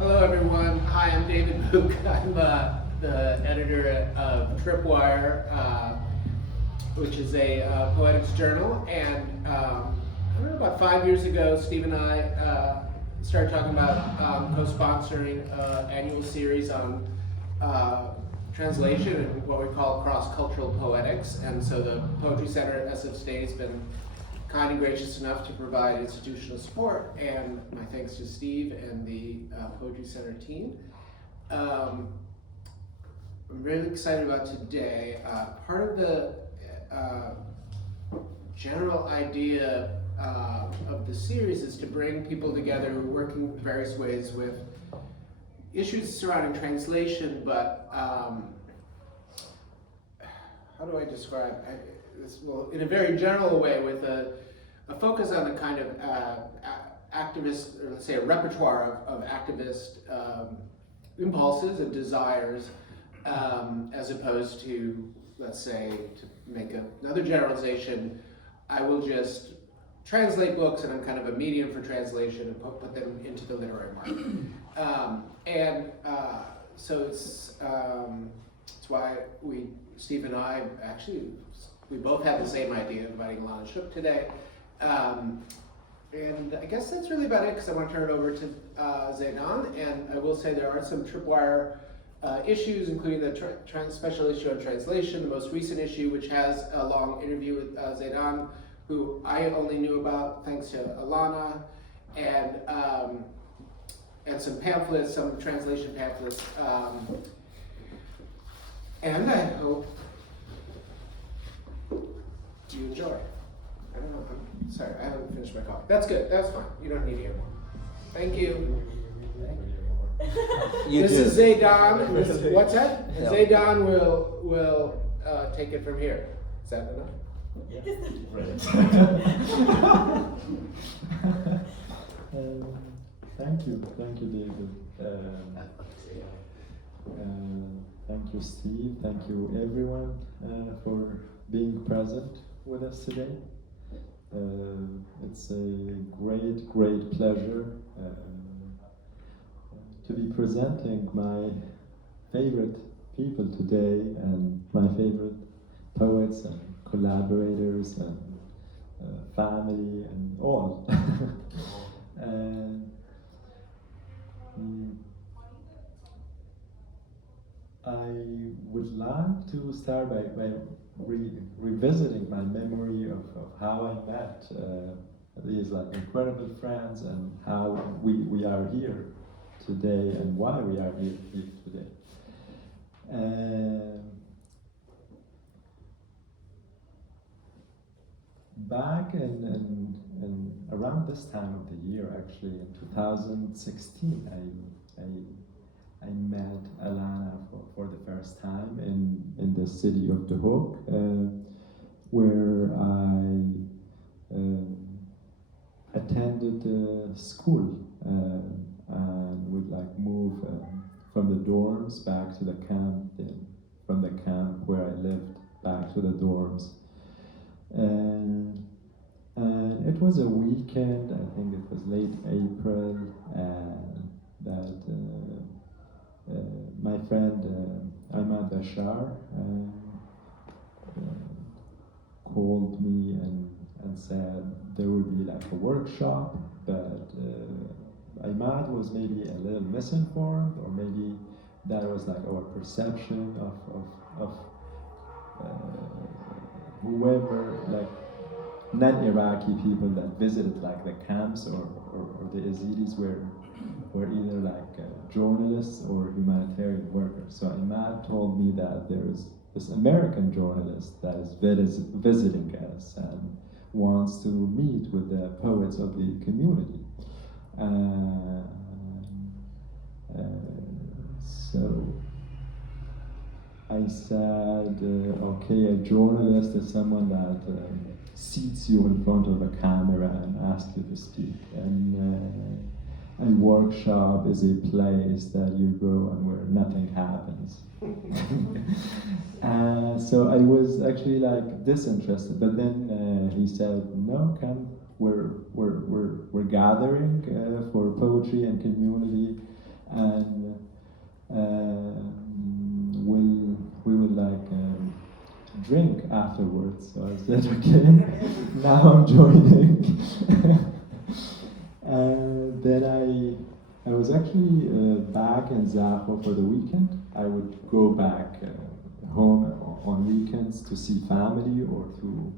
Hello, everyone. Hi, I'm David Book. I'm the editor of Tripwire, which is a poetics journal. And I don't know, about 5 years ago, Steve and I started talking about co-sponsoring an annual series on translation and what we call cross-cultural poetics. And so the Poetry Center at SF State has been kind and gracious enough to provide institutional support, and my thanks to Steve and the Poetry Center team. I'm really excited about today. Part of the general idea of the series is to bring people together who are working various ways with issues surrounding translation, but how do I describe this? Well, in a very general way, with a focus on the kind of activist, or let's say a repertoire of activist impulses and desires, as opposed to, let's say, to make another generalization, I will just translate books and I'm kind of a medium for translation and put them into the literary market. So it's why Steve and I, actually, we both have the same idea of inviting Alana today. And I guess that's really about it, because I want to turn it over to Zêdan. And I will say there are some Tripwire issues, including the special issue on translation, the most recent issue, which has a long interview with Zêdan, who I only knew about thanks to Alana, and some pamphlets, some translation pamphlets. And I hope you enjoy. I don't know, I'm sorry, I haven't finished my coffee. That's good, that's fine. You don't need to hear more. Thank you. This is Zêdan. What's that? Yeah. Zêdan will take it from here. Is that enough? Yes. Thank you, David. Thank you, Steve. Thank you, everyone, for being present with us today. It's a great pleasure to be presenting my favorite people today, and my favorite poets and collaborators and family and all. And I would like to start by revisiting my memory of how I met these incredible friends, and how we are here today, and why we are here today. Back in around this time of the year, actually in 2016, I met Alana for the first time in the city of The Hague, where I attended school, and would move from the dorms back to the camp, then from the camp where I lived back to the dorms. And it was a weekend, I think it was late April, and that my friend Ahmad Bashar called me and said there would be a workshop, but Ahmad was maybe a little misinformed, or maybe that was our perception of whoever, non-Iraqi people that visited the camps or the Yazidis were either journalists or humanitarian workers. So Ahmad told me that there is this American journalist that is visiting us and wants to meet with the poets of the community. So I said, okay, a journalist is someone that seats you in front of a camera and asks you to speak. And a workshop is a place that you go and where nothing happens. So I was actually disinterested, but then he said, no, come, we're gathering for poetry and community, afterwards. So I said, okay, now I'm joining. Then I was actually back in Zaho for the weekend. I would go back home on weekends to see family or to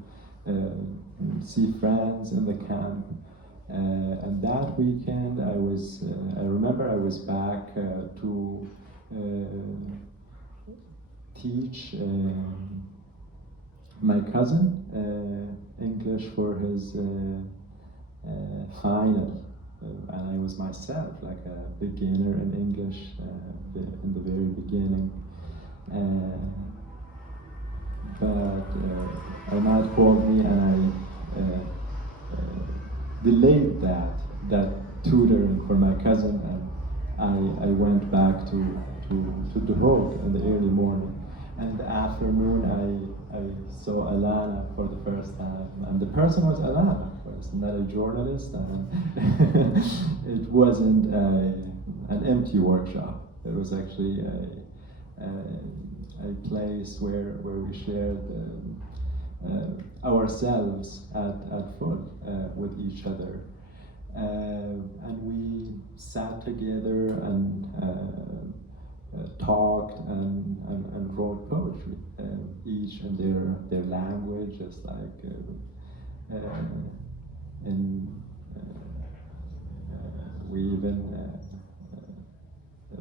see friends in the camp. And that weekend, I remember I was back to teach my cousin English for his final. And I was myself like a beginner in English in the very beginning. But Ahmad called me and I delayed that tutoring for my cousin, and I went back to the Hague in the early morning. And in the afternoon I saw Alana for the first time, and the person was Alana. It was not a journalist, and it wasn't an empty workshop. It was actually a place where we shared ourselves at full with each other. And we sat together and talked and wrote poetry, each in their language, just like we even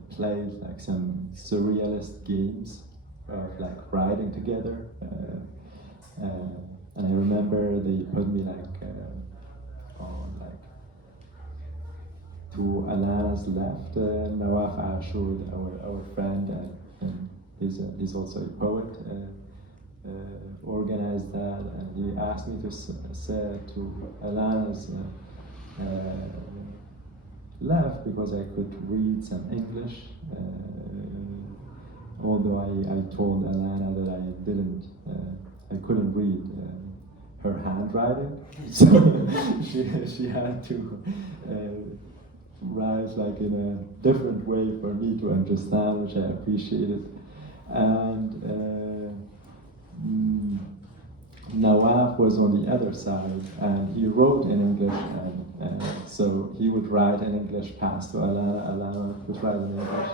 played like some surrealist games of like writing together. And I remember they put me like on like to Alana's left, Nawaf Ashud, our friend, and he's also a poet, organized that, and he asked me to sit to Alana's left because I could read some English, although I told Alana that I couldn't read her handwriting, so she had to write like in a different way for me to understand, which I appreciated. And Nawaf was on the other side, and he wrote in English, and so he would write in English, pass to Alana, Alana would write in English,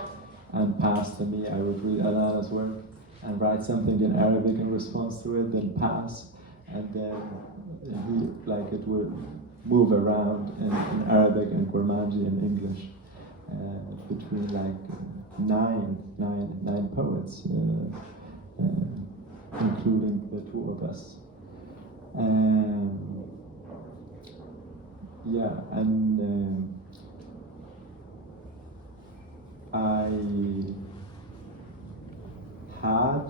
and pass to me. I would read Alana's work and write something in Arabic in response to it, then pass, and then it would move around in Arabic and Gurmanji and English between like nine poets, including the two of us. Yeah, and I had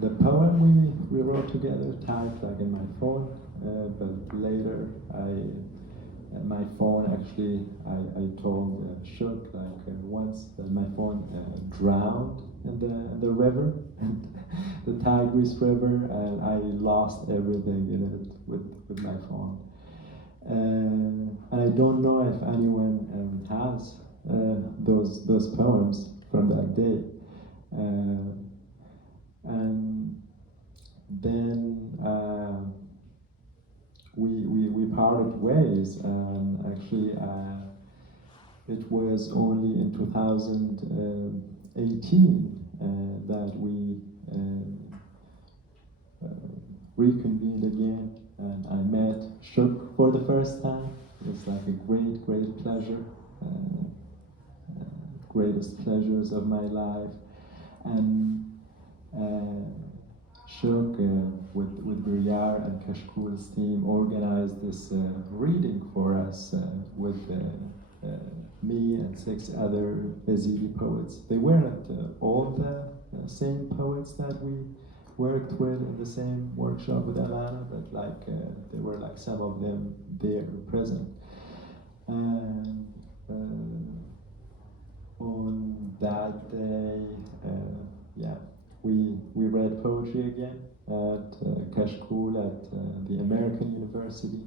the poem we wrote together typed like in my phone, but later my phone actually I told Shook once that my phone drowned in the river, the Tigris River, and I lost everything in it with my phone. And I don't know if anyone has those poems from that day. And then we parted ways, and actually it was only in 2018 that we reconvened again, and I met Shook for the first time. It was like a great pleasure, greatest pleasures of my life. And Shook with Griyar and Kashkul's team organized this reading for us with me and 6 other Yazidi poets. They weren't all the same poets that we worked with in the same workshop with Alana, but there were some of them there present. And on that day, we read poetry again at Kashkul at the American University.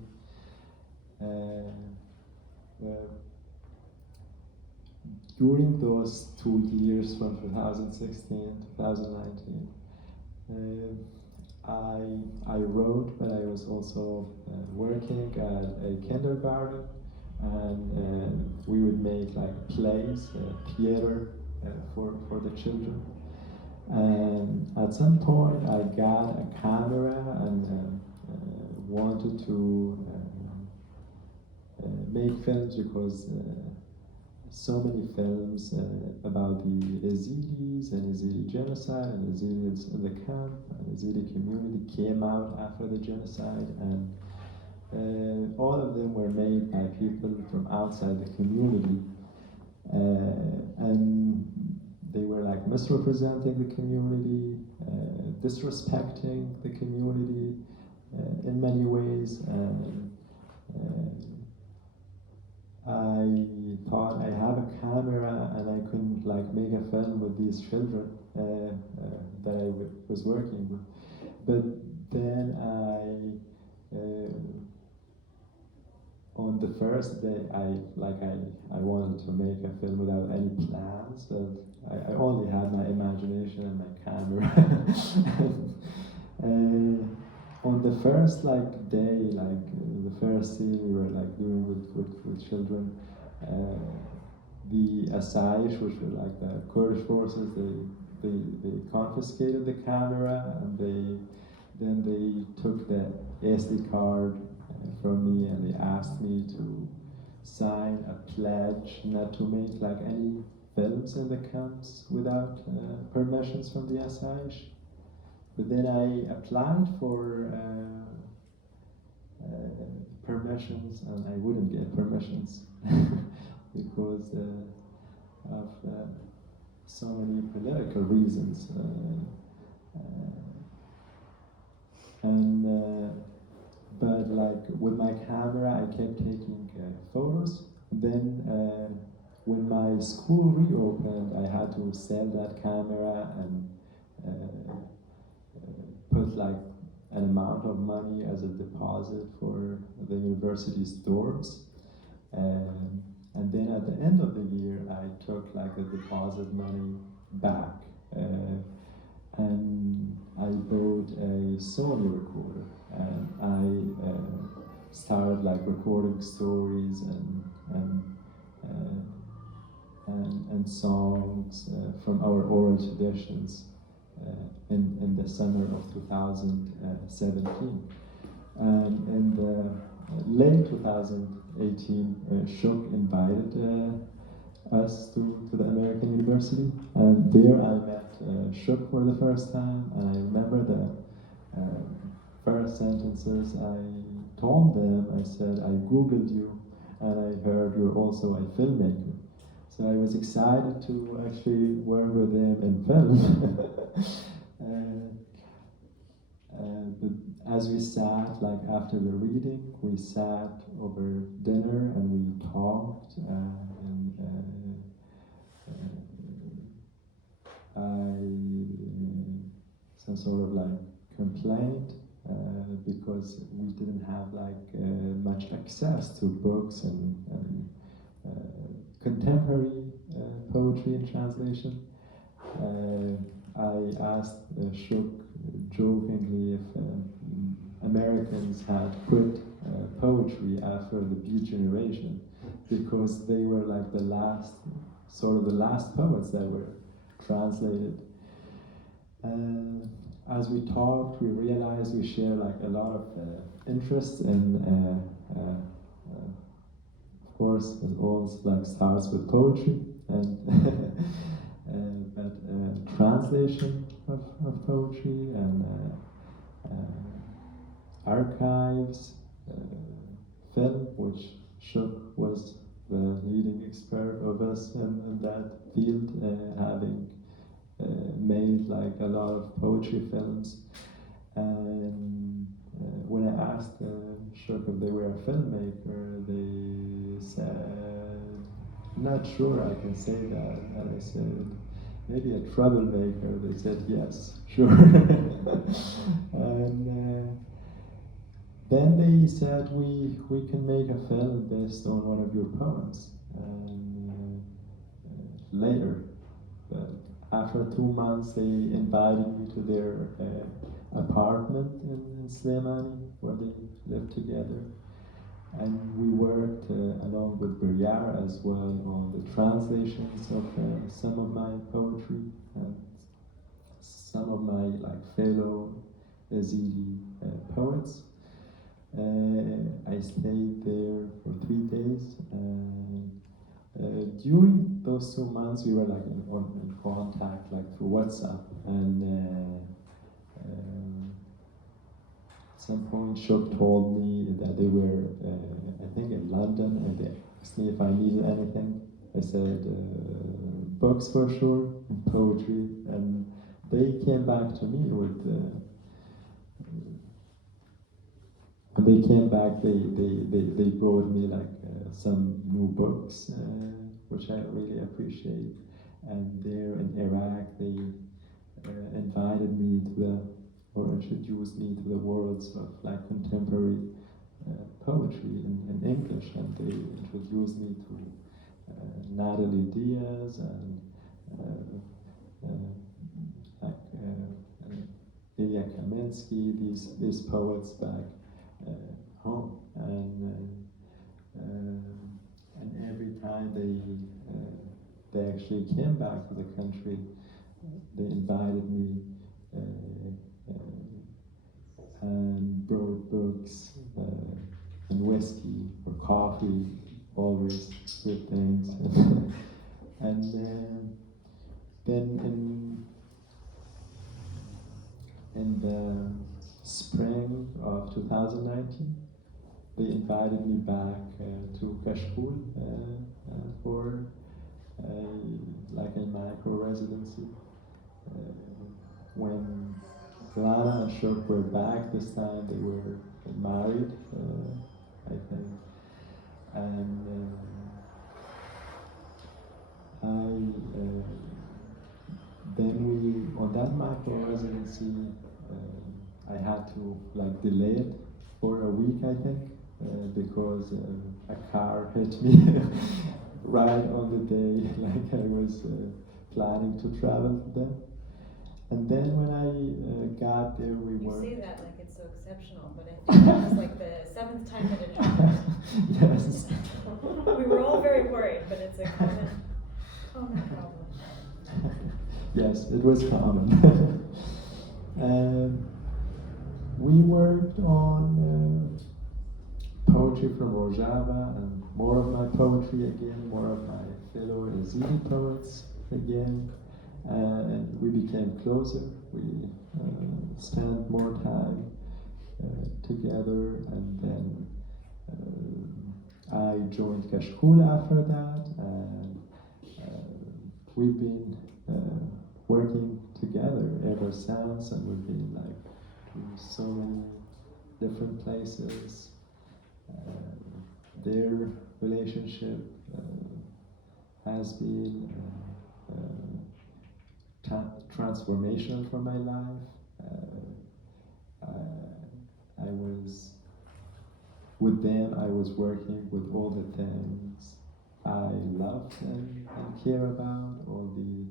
during those 2 years from 2016 to 2019, I wrote, but I was also working at a kindergarten, and we would make like plays, theater for the children. And at some point, I got a camera and wanted to make films because so many films about the Yazidis and Yazidi genocide and Yazidis in the camp and Yazidi community came out after the genocide, and all of them were made by people from outside the community, and they were like misrepresenting the community, disrespecting the community in many ways, and I thought I have a camera and I couldn't like make a film with these children that I was working with. But then on the first day, I wanted to make a film without any plans. I only had my imagination and my camera. On the first day, the first scene we were doing with children, the Asayish, which were like the Kurdish forces, they confiscated the camera, and then they took the SD card from me, and they asked me to sign a pledge not to make like any films in the camps without permissions from the Asayish. But then I applied for permissions, and I wouldn't get permissions because of so many political reasons. But like with my camera, I kept taking photos. Then when my school reopened, I had to sell that camera and put like an amount of money as a deposit for the university's dorms. And then at the end of the year, I took like the deposit money back. And I bought a Sony recorder, and I started like recording stories and songs from our oral traditions in the summer of 2017. And in the late 2018, Shuk invited us to the American University, and there I met Shuk for the first time, and I remember the first sentences I told them. I said, I Googled you, and I heard you're also a filmmaker. So I was excited to actually work with them in film. But as we sat, like after the reading, we sat over dinner and we talked, some sort of like complaint because we didn't have like much access to books and contemporary poetry and translation. I asked Shuk jokingly if Americans had quit poetry after the Beat Generation, because they were like the last poets that were translated. As we talked, we realized we share like a lot of interests in, of course, it always like starts with poetry, but translation of poetry and archives, film, which Shuk was the leading expert of us in that field, having made like a lot of poetry films. And when I asked Shuk if they were a filmmaker, they said, not sure I can say that. And I said, maybe a troublemaker. They said, yes, sure. And then they said, we can make a film based on one of your poems. And later. But after 2 months, they invited me to their apartment in Slimani, where they lived together. And we worked along with Briar as well on the translations of some of my poetry and some of my fellow Yazidi poets. I stayed there for 3 days. During those 2 months, we were in contact through WhatsApp, and at some point, Shuk told me that they were, I think, in London, and they asked me if I needed anything. I said, books for sure, and poetry, and they came back to me with. When they came back, they brought me some new books, which I really appreciate. And there in Iraq, they invited me or introduced me to the worlds of contemporary poetry in English, and they introduced me to Natalie Diaz and Ilya Kamensky, these poets back home, and every time they actually came back to the country, they invited me and brought books and whiskey or coffee, always good things. And then in the spring of 2019, they invited me back to Kashmir for a micro residency. When Alana and Shuk were back this time, they were married, I think, and then we on that micro residency. I had to delay it for a week, I think, because a car hit me right on the day I was planning to travel to them. And then when I got there, we were. You say that like it's so exceptional, but I think that was the 7th time that it happened. Yes. We were all very worried, but it's a common problem. Yes, it was common. We worked on poetry from Rojava and more of my poetry again, more of my fellow Yazidi poets again, and we became closer. We spent more time together, and then I joined Kashkul after that, and we've been working together ever since, and we've been to so many different places. Their relationship has been transformational for my life. I was with them. I was working with all the things I love and care about, all the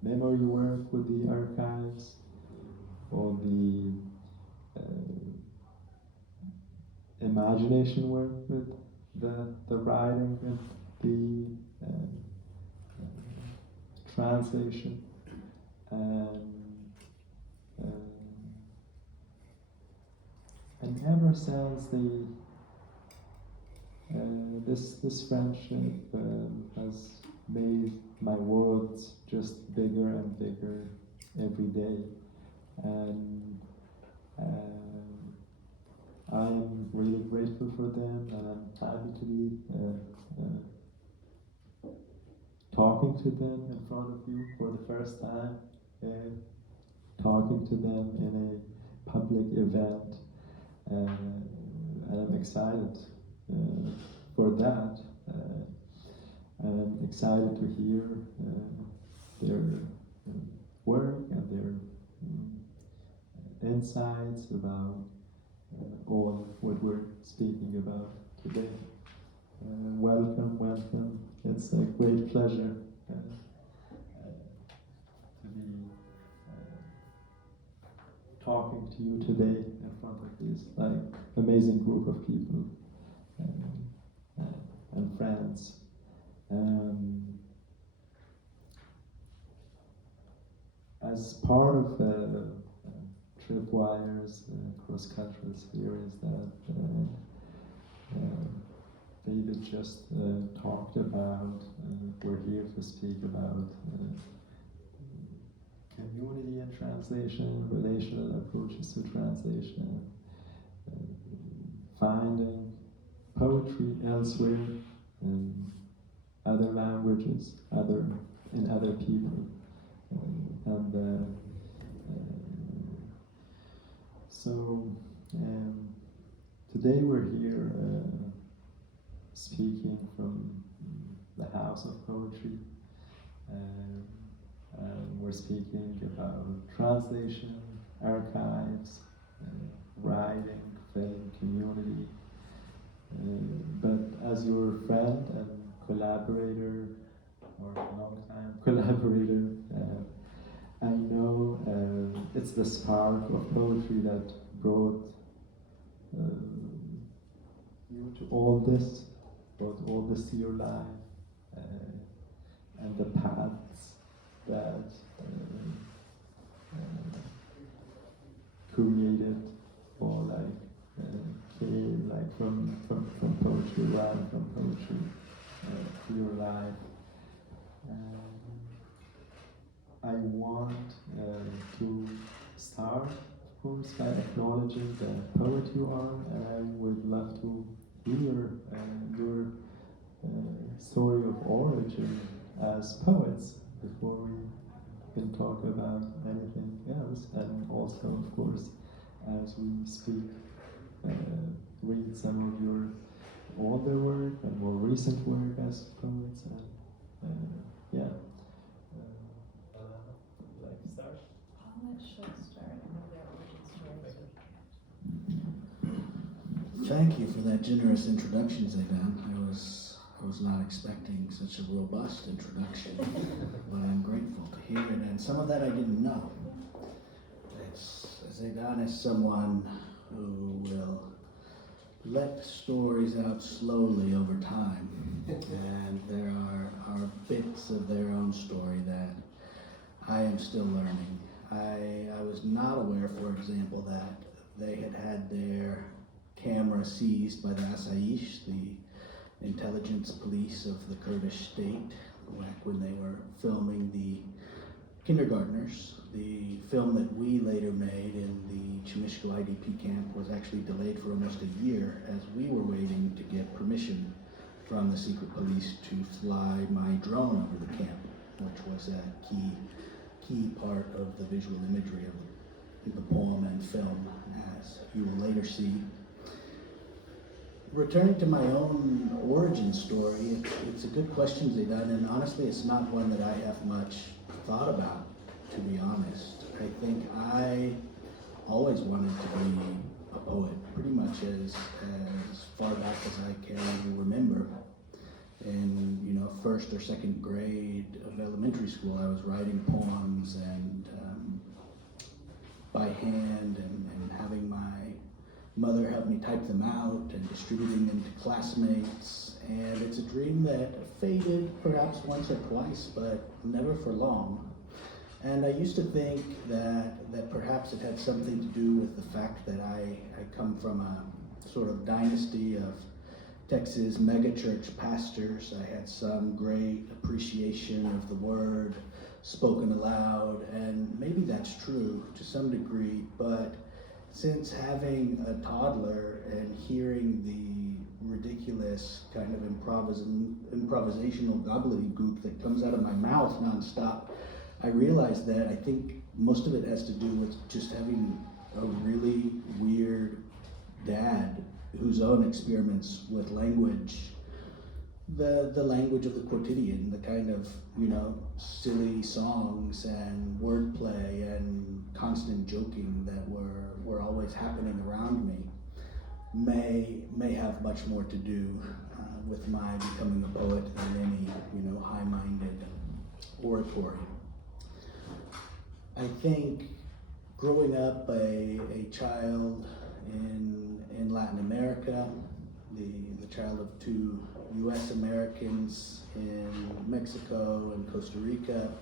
memory work with the archives, all the imagination work with the writing and the translation, and ever since this friendship has made my world just bigger and bigger every day, and I'm really grateful for them, and I'm happy to be talking to them in front of you for the first time, talking to them in a public event, and I'm excited for that. I'm excited to hear their work and their insights about all what we're speaking about today. Welcome. It's a great pleasure talking to you today in front of this like amazing group of people and friends. As part of Tripwire's cross-cultural series that David just talked about, we're here to speak about community and translation, relational approaches to translation, finding poetry elsewhere in other languages, in other people. Today we're here speaking from the House of Poetry, and we're speaking about translation, archives, writing, film, community. But as your friend and collaborator, or long-time collaborator, I know it's the spark of poetry that brought you to all this, brought all this to your life, and the paths that created or came from poetry, right from poetry to your life. I want to start, of course, by acknowledging the poet you are, and I would love to hear your story of origin as poets before we can talk about anything else, and also, of course, as we speak, read some of your older work and more recent work as poets, and yeah. I'll let Shul start. I know their origin stories. Thank you for that generous introduction, Zêdan. I was not expecting such a robust introduction, but I'm grateful to hear it, and some of that I didn't know. Zêdan is someone who will let stories out slowly over time, and there are bits of their own story that I am still learning. I was not aware, for example, that they had their camera seized by the Asayish, the intelligence police of the Kurdish state, back when they were filming the kindergartners. The film that we later made in the Chimishko IDP camp was actually delayed for almost a year as we were waiting to get permission from the secret police to fly my drone over the camp, which was a key part of the visual imagery of the poem and film, as you will later see. Returning to my own origin story, it's a good question, Zêdan, and honestly it's not one that I have much thought about, to be honest. I think I always wanted to be a poet, pretty much as far back as I can remember. In first or second grade of elementary school, I was writing poems and by hand and having my mother help me type them out and distributing them to classmates. And it's a dream that faded perhaps once or twice, but never for long. And I used to think that perhaps it had something to do with the fact that I come from a sort of dynasty of Texas megachurch pastors. I had some great appreciation of the word spoken aloud, and maybe that's true to some degree, but since having a toddler and hearing the ridiculous kind of improvisational gobbledygook that comes out of my mouth nonstop, I realized that I think most of it has to do with just having a really weird dad whose own experiments with language, the language of the quotidian, the kind of, silly songs and wordplay and constant joking that were always happening around me, may have much more to do with my becoming a poet than any, high-minded oratory. I think growing up a child in Latin America, the child of two US Americans in Mexico and Costa Rica,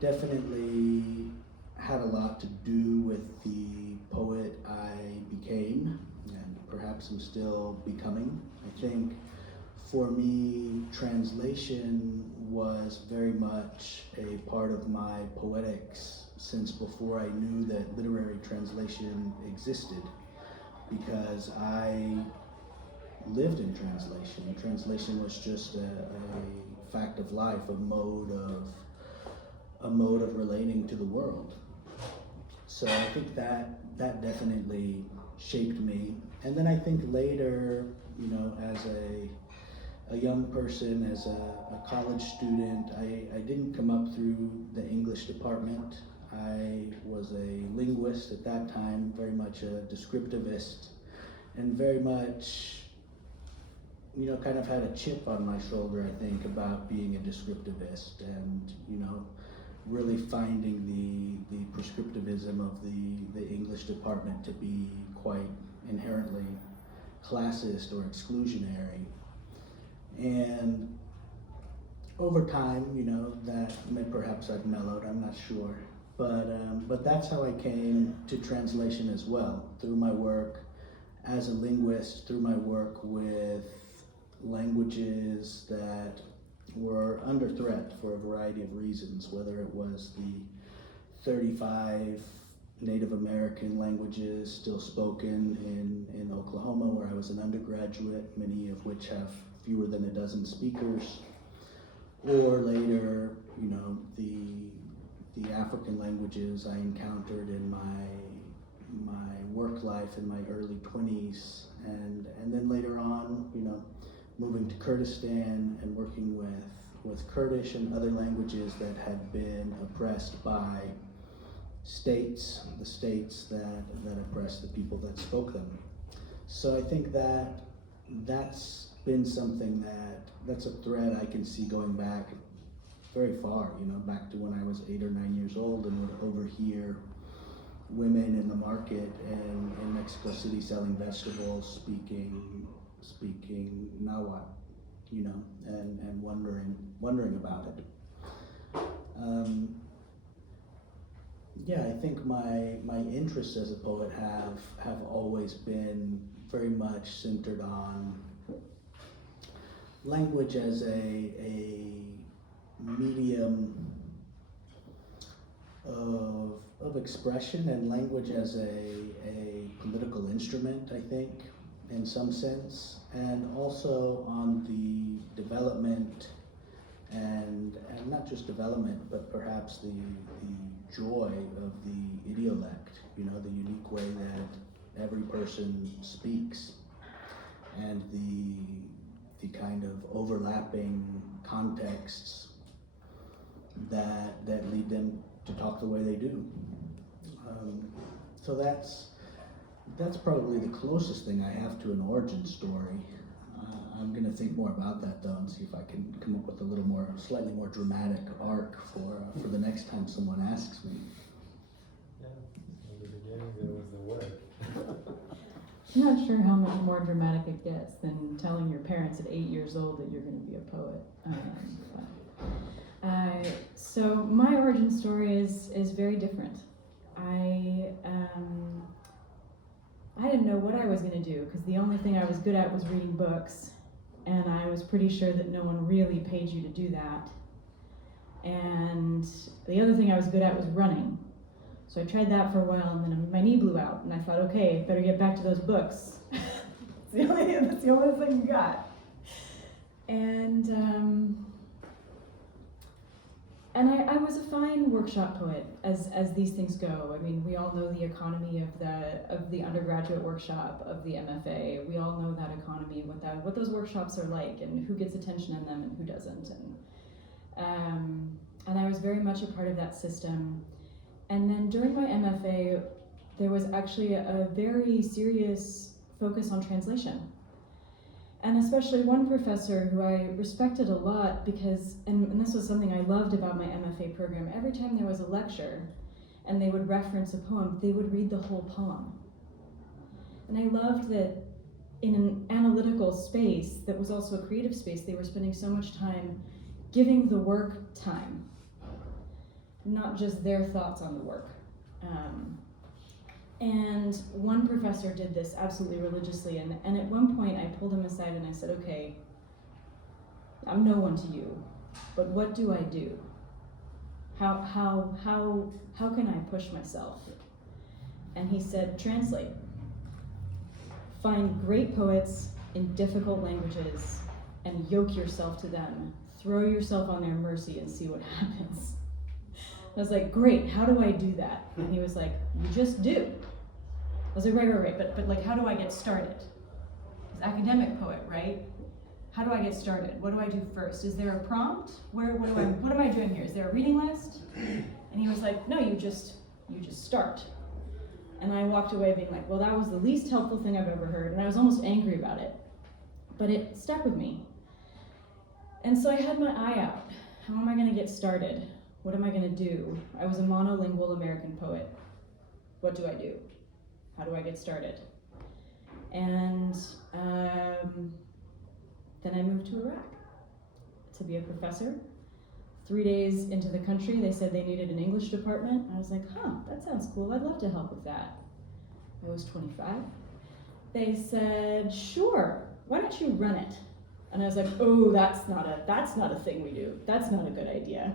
definitely had a lot to do with the poet I became, and perhaps I'm still becoming. I think for me, translation was very much a part of my poetics since before I knew that literary translation existed, because I lived in translation. Translation was just a fact of life, a mode of relating to the world. So I think that definitely shaped me. And then I think later, you know, as a young person, as a college student, I didn't come up through the English department. I was a linguist at that time, very much a descriptivist, and very much, you know, kind of had a chip on my shoulder, I think, about being a descriptivist, and, you know, really finding the prescriptivism of the English department to be quite inherently classist or exclusionary. And over time, you know, that perhaps I've mellowed, I'm not sure, but that's how I came to translation as well, through my work as a linguist, through my work with languages that were under threat for a variety of reasons, whether it was the 35 Native American languages still spoken in Oklahoma, where I was an undergraduate, many of which have fewer than a dozen speakers, or later, you know, the African languages I encountered in my work life in my early 20s, and then later on, you know, moving to Kurdistan and working with Kurdish and other languages that had been oppressed by states, the states that oppressed the people that spoke them. So I think that's been something that's a thread I can see going back very far, you know, back to when I was 8 or 9 years old and would overhear women in the market in Mexico City selling vegetables speaking Nahuatl, you know, and wondering about it. Yeah, I think my interests as a poet have always been very much centered on language as a medium of expression, and language as a political instrument, I think, in some sense, and also on the development and not just development, but perhaps the joy of the idiolect, you know, the unique way that every person speaks, and the kind of overlapping contexts that lead them to talk the way they do. So that's probably the closest thing I have to an origin story. I'm going to think more about that though, and see if I can come up with a slightly more dramatic arc for the next time someone asks me. Yeah, in the beginning there was the work. I'm not sure how much more dramatic it gets than telling your parents at 8 years old that you're going to be a poet. So my origin story is very different. I didn't know what I was going to do, because the only thing I was good at was reading books, and I was pretty sure that no one really paid you to do that. And the other thing I was good at was running. So I tried that for a while, and then my knee blew out, and I thought, okay, better get back to those books. That's the only thing you got. And I was a fine workshop poet, as these things go. I mean, we all know the economy of the undergraduate workshop, of the MFA. We all know that economy, what those workshops are like, and who gets attention in them and who doesn't. And I was very much a part of that system. And then during my MFA, there was actually a very serious focus on translation. And especially one professor who I respected a lot, because, and this was something I loved about my MFA program, every time there was a lecture, and they would reference a poem, they would read the whole poem. And I loved that in an analytical space that was also a creative space, they were spending so much time giving the work time, not just their thoughts on the work. And one professor did this absolutely religiously, and at one point I pulled him aside and I said, okay, I'm no one to you, but what do I do? How can I push myself? And he said, translate. Find great poets in difficult languages and yoke yourself to them. Throw yourself on their mercy and see what happens. I was like, great, how do I do that? And he was like, you just do. I was like, right, but like, how do I get started? He's an academic poet, right? How do I get started? What do I do first? Is there a prompt? What am I doing here? Is there a reading list? And he was like, no, you just start. And I walked away being like, well, that was the least helpful thing I've ever heard, and I was almost angry about it. But it stuck with me. And so I had my eye out. How am I gonna get started? What am I gonna do? I was a monolingual American poet. What do I do? How do I get started? And then I moved to Iraq to be a professor. 3 days into the country, they said they needed an English department. I was like, that sounds cool. I'd love to help with that. I was 25. They said, sure, why don't you run it? And I was like, oh, that's not a thing we do. That's not a good idea.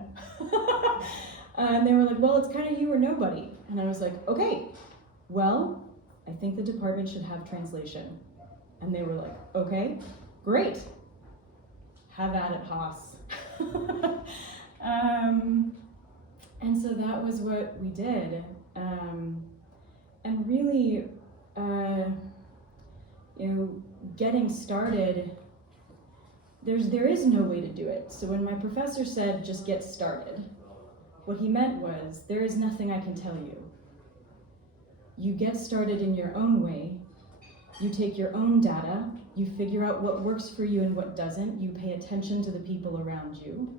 And they were like, well, it's kind of you or nobody. And I was like, okay, well, I think the department should have translation. And they were like, okay, great. Have at it, Haas. And so that was what we did. And really, getting started, there is no way to do it. So when my professor said, just get started, what he meant was, there is nothing I can tell you. You get started in your own way. You take your own data, you figure out what works for you and what doesn't, you pay attention to the people around you.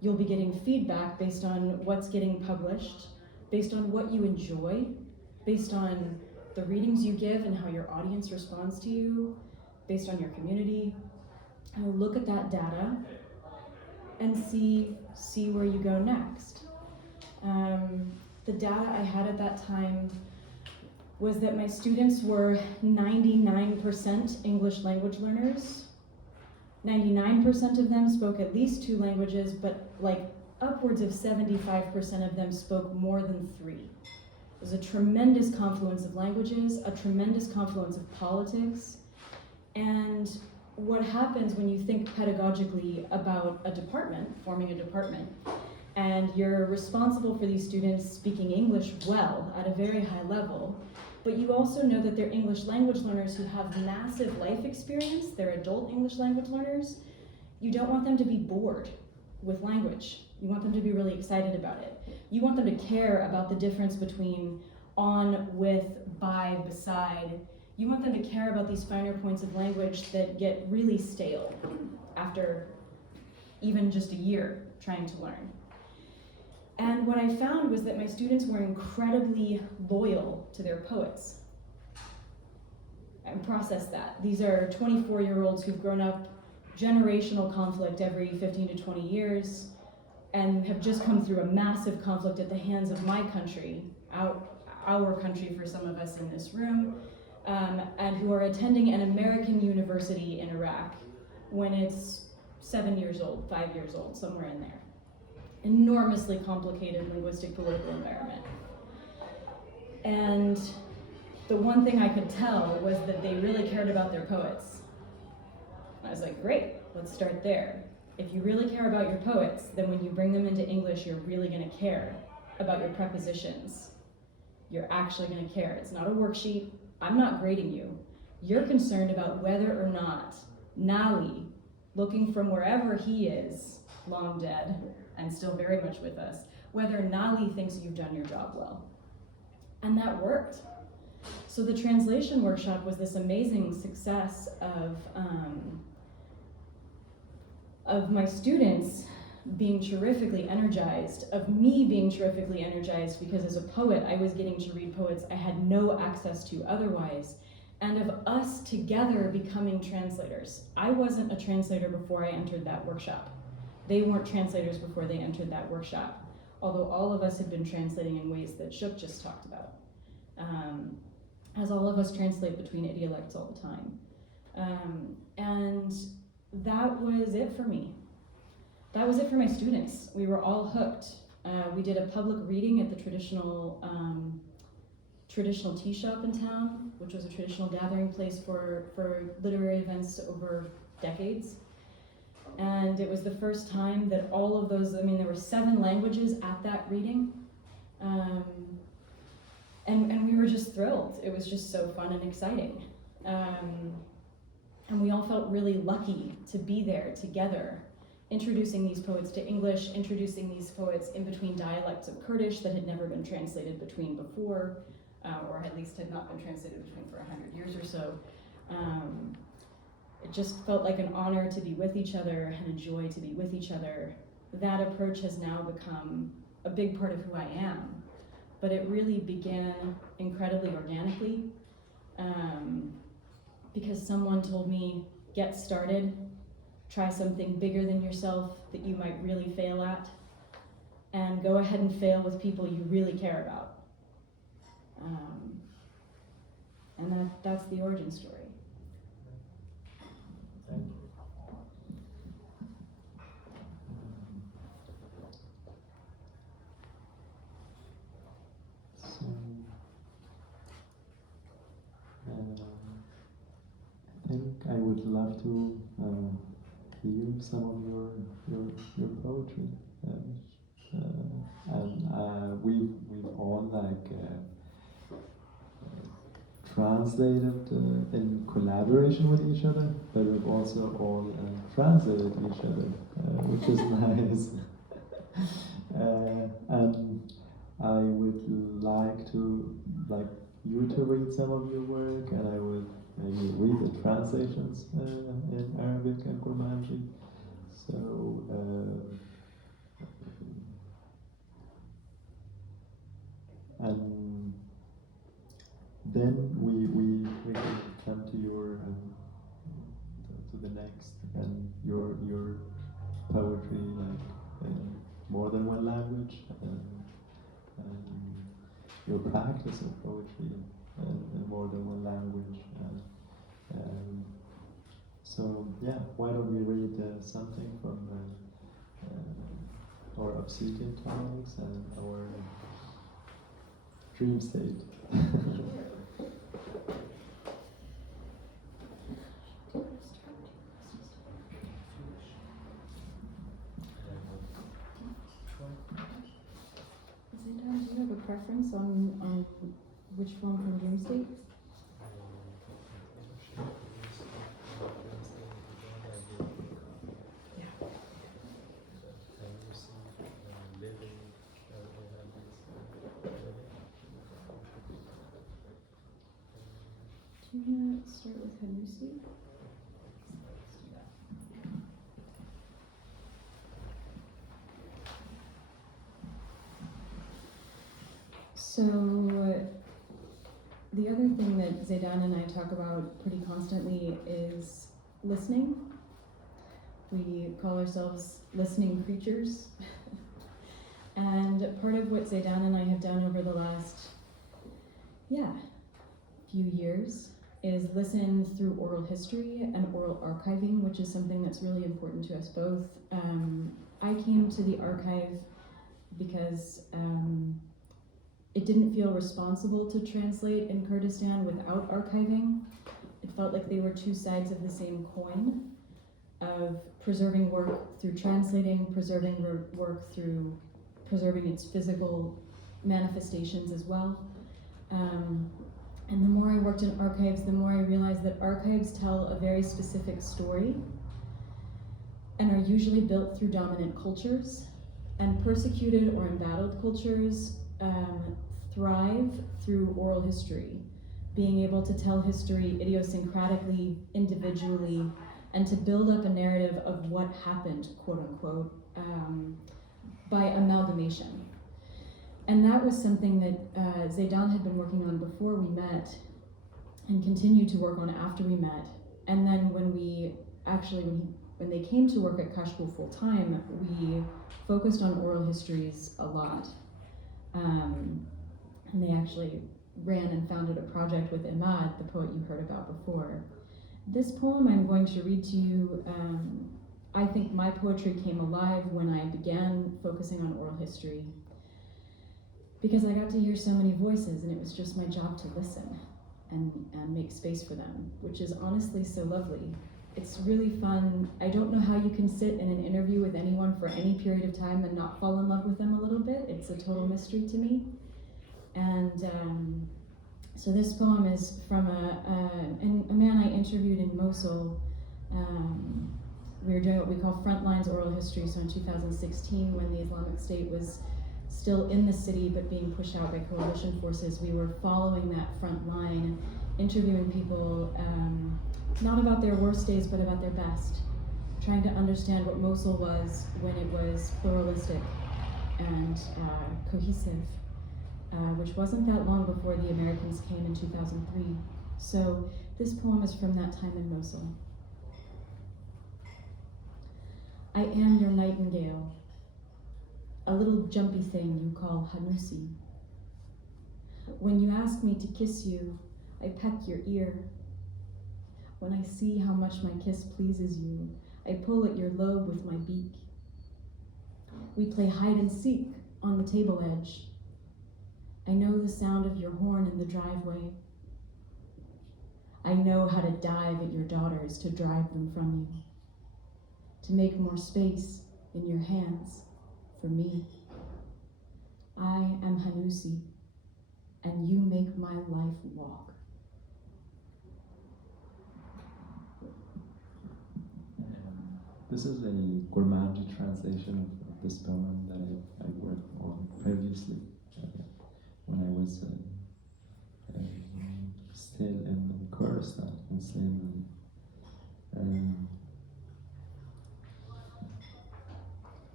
You'll be getting feedback based on what's getting published, based on what you enjoy, based on the readings you give and how your audience responds to you, based on your community. And look at that data and see where you go next. The data I had at that time was that my students were 99% English language learners. 99% of them spoke at least 2 languages, but like upwards of 75% of them spoke more than 3. It was a tremendous confluence of languages, a tremendous confluence of politics. And what happens when you think pedagogically about a department, forming a department, and you're responsible for these students speaking English well at a very high level, but you also know that they're English language learners who have massive life experience, they're adult English language learners. You don't want them to be bored with language. You want them to be really excited about it. You want them to care about the difference between on, with, by, beside. You want them to care about these finer points of language that get really stale after even just a year trying to learn. And what I found was that my students were incredibly loyal to their poets. And process that. These are 24-year-olds who've grown up generational conflict every 15 to 20 years and have just come through a massive conflict at the hands of my country, our country for some of us in this room, and who are attending an American university in Iraq when it's 7 years old, 5 years old, somewhere in there. Enormously complicated linguistic political environment. And the one thing I could tell was that they really cared about their poets. I was like, great, let's start there. If you really care about your poets, then when you bring them into English, you're really gonna care about your prepositions. You're actually gonna care. It's not a worksheet. I'm not grading you. You're concerned about whether or not Nali, looking from wherever he is, long dead, and still very much with us, whether Nali thinks you've done your job well. And that worked. So the translation workshop was this amazing success of my students being terrifically energized, of me being terrifically energized because as a poet I was getting to read poets I had no access to otherwise, and of us together becoming translators. I wasn't a translator before I entered that workshop. They weren't translators before they entered that workshop, although all of us had been translating in ways that Shook just talked about, as all of us translate between idiolects all the time. And that was it for me. That was it for my students. We were all hooked. We did a public reading at the traditional tea shop in town, which was a traditional gathering place for literary events over decades. And it was the first time that all of those, I mean, there were 7 languages at that reading. And we were just thrilled. It was just so fun and exciting. And we all felt really lucky to be there together, introducing these poets to English, introducing these poets in between dialects of Kurdish that had never been translated between before, or at least had not been translated between for 100 years or so. It just felt like an honor to be with each other and a joy to be with each other. That approach has now become a big part of who I am, but it really began incredibly organically, because someone told me, get started, try something bigger than yourself that you might really fail at, and go ahead and fail with people you really care about. And that's the origin story. Thank you. So, I think I would love to hear some of your poetry, and we've all translated in collaboration with each other, but we've also all translated each other, which is nice. And I would like you to read some of your work, and I would maybe read the translations in Arabic and Kurmanji. So, and then we come to your to the next, and your poetry in more than one language, and your practice of poetry in more than one language. So yeah, why don't we read something from our obsidian tongues and our dream state. Zêdan, do you have a preference on which one from Dream State? Do you want to start with Hanusi? So, the other thing that Zêdan and I talk about pretty constantly is listening. We call ourselves listening creatures. And part of what Zêdan and I have done over the last, few years is listen through oral history and oral archiving, which is something that's really important to us both. I came to the archive because it didn't feel responsible to translate in Kurdistan without archiving. It felt like they were two sides of the same coin, of preserving work through translating, preserving work through preserving its physical manifestations as well. And the more I worked in archives, the more I realized that archives tell a very specific story and are usually built through dominant cultures, and persecuted or embattled cultures thrive through oral history, being able to tell history idiosyncratically, individually, and to build up a narrative of what happened, quote unquote, by amalgamation. And that was something that Zêdan had been working on before we met and continued to work on after we met. And then when they came to work at Kashkul full time, we focused on oral histories a lot. And they actually ran and founded a project with Imad, the poet you heard about before. This poem I'm going to read to you, I think my poetry came alive when I began focusing on oral history, because I got to hear so many voices, and it was just my job to listen and make space for them, which is honestly so lovely. It's really fun. I don't know how you can sit in an interview with anyone for any period of time and not fall in love with them a little bit. It's a total mystery to me. And so this poem is from a man I interviewed in Mosul. We were doing what we call Frontlines Oral History, so in 2016, when the Islamic State was still in the city but being pushed out by coalition forces, we were following that front line, interviewing people, not about their worst days, but about their best, trying to understand what Mosul was when it was pluralistic and cohesive, which wasn't that long before the Americans came in 2003. So this poem is from that time in Mosul. I am your nightingale, a little jumpy thing you call Hanusi. When you ask me to kiss you, I peck your ear. When I see how much my kiss pleases you, I pull at your lobe with my beak. We play hide and seek on the table edge. I know the sound of your horn in the driveway. I know how to dive at your daughters to drive them from you, to make more space in your hands for me. I am Hanusi, and you make my life walk. This is a Gurmanji translation of this poem that I worked on previously when I was still in Kurdistan, in slavery.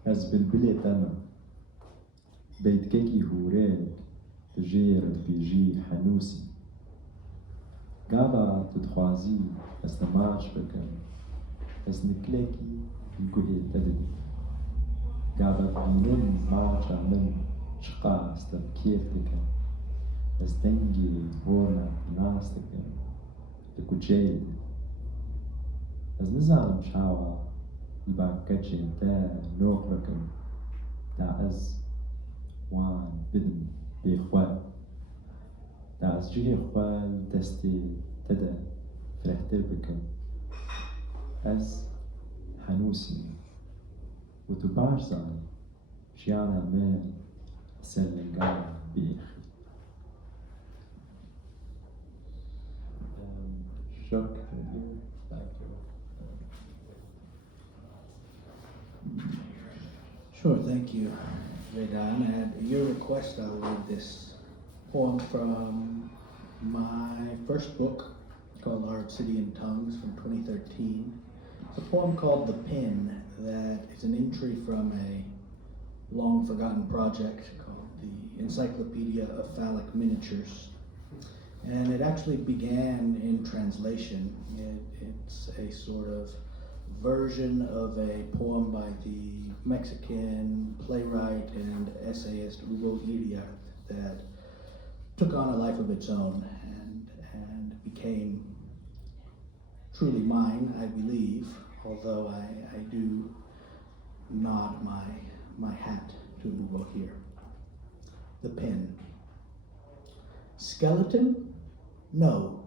از بلبل تما بيتككي هوريك تجير بيجي حنوسي قابا تتخوازي از نماش بكم از نكلكي الكوهي تدري قابا تعينين مارشا من شقا استب كيف تكم از دنجي هورنا ناس تكم تكوجيل از نزعم شاوا الباكتشي تا نوكركم تا از وان بدن بيخوال تا از جي خوال دستي تدا فرحتر بكم از حنوسي وتباش زاني شيانا من سلنقا بيخي شكرا. Sure, thank you, Zêdan. At your request, I'll read this poem from my first book called Our Obsidian Tongues from 2013. It's a poem called The Pin that is an entry from a long forgotten project called the Encyclopedia of Phallic Miniatures. And it actually began in translation. It's a sort of version of a poem by the Mexican playwright and essayist Hugo Iriart that took on a life of its own and became truly mine, I believe, although I do nod my hat to Hugo here. The Pin. Skeleton? No.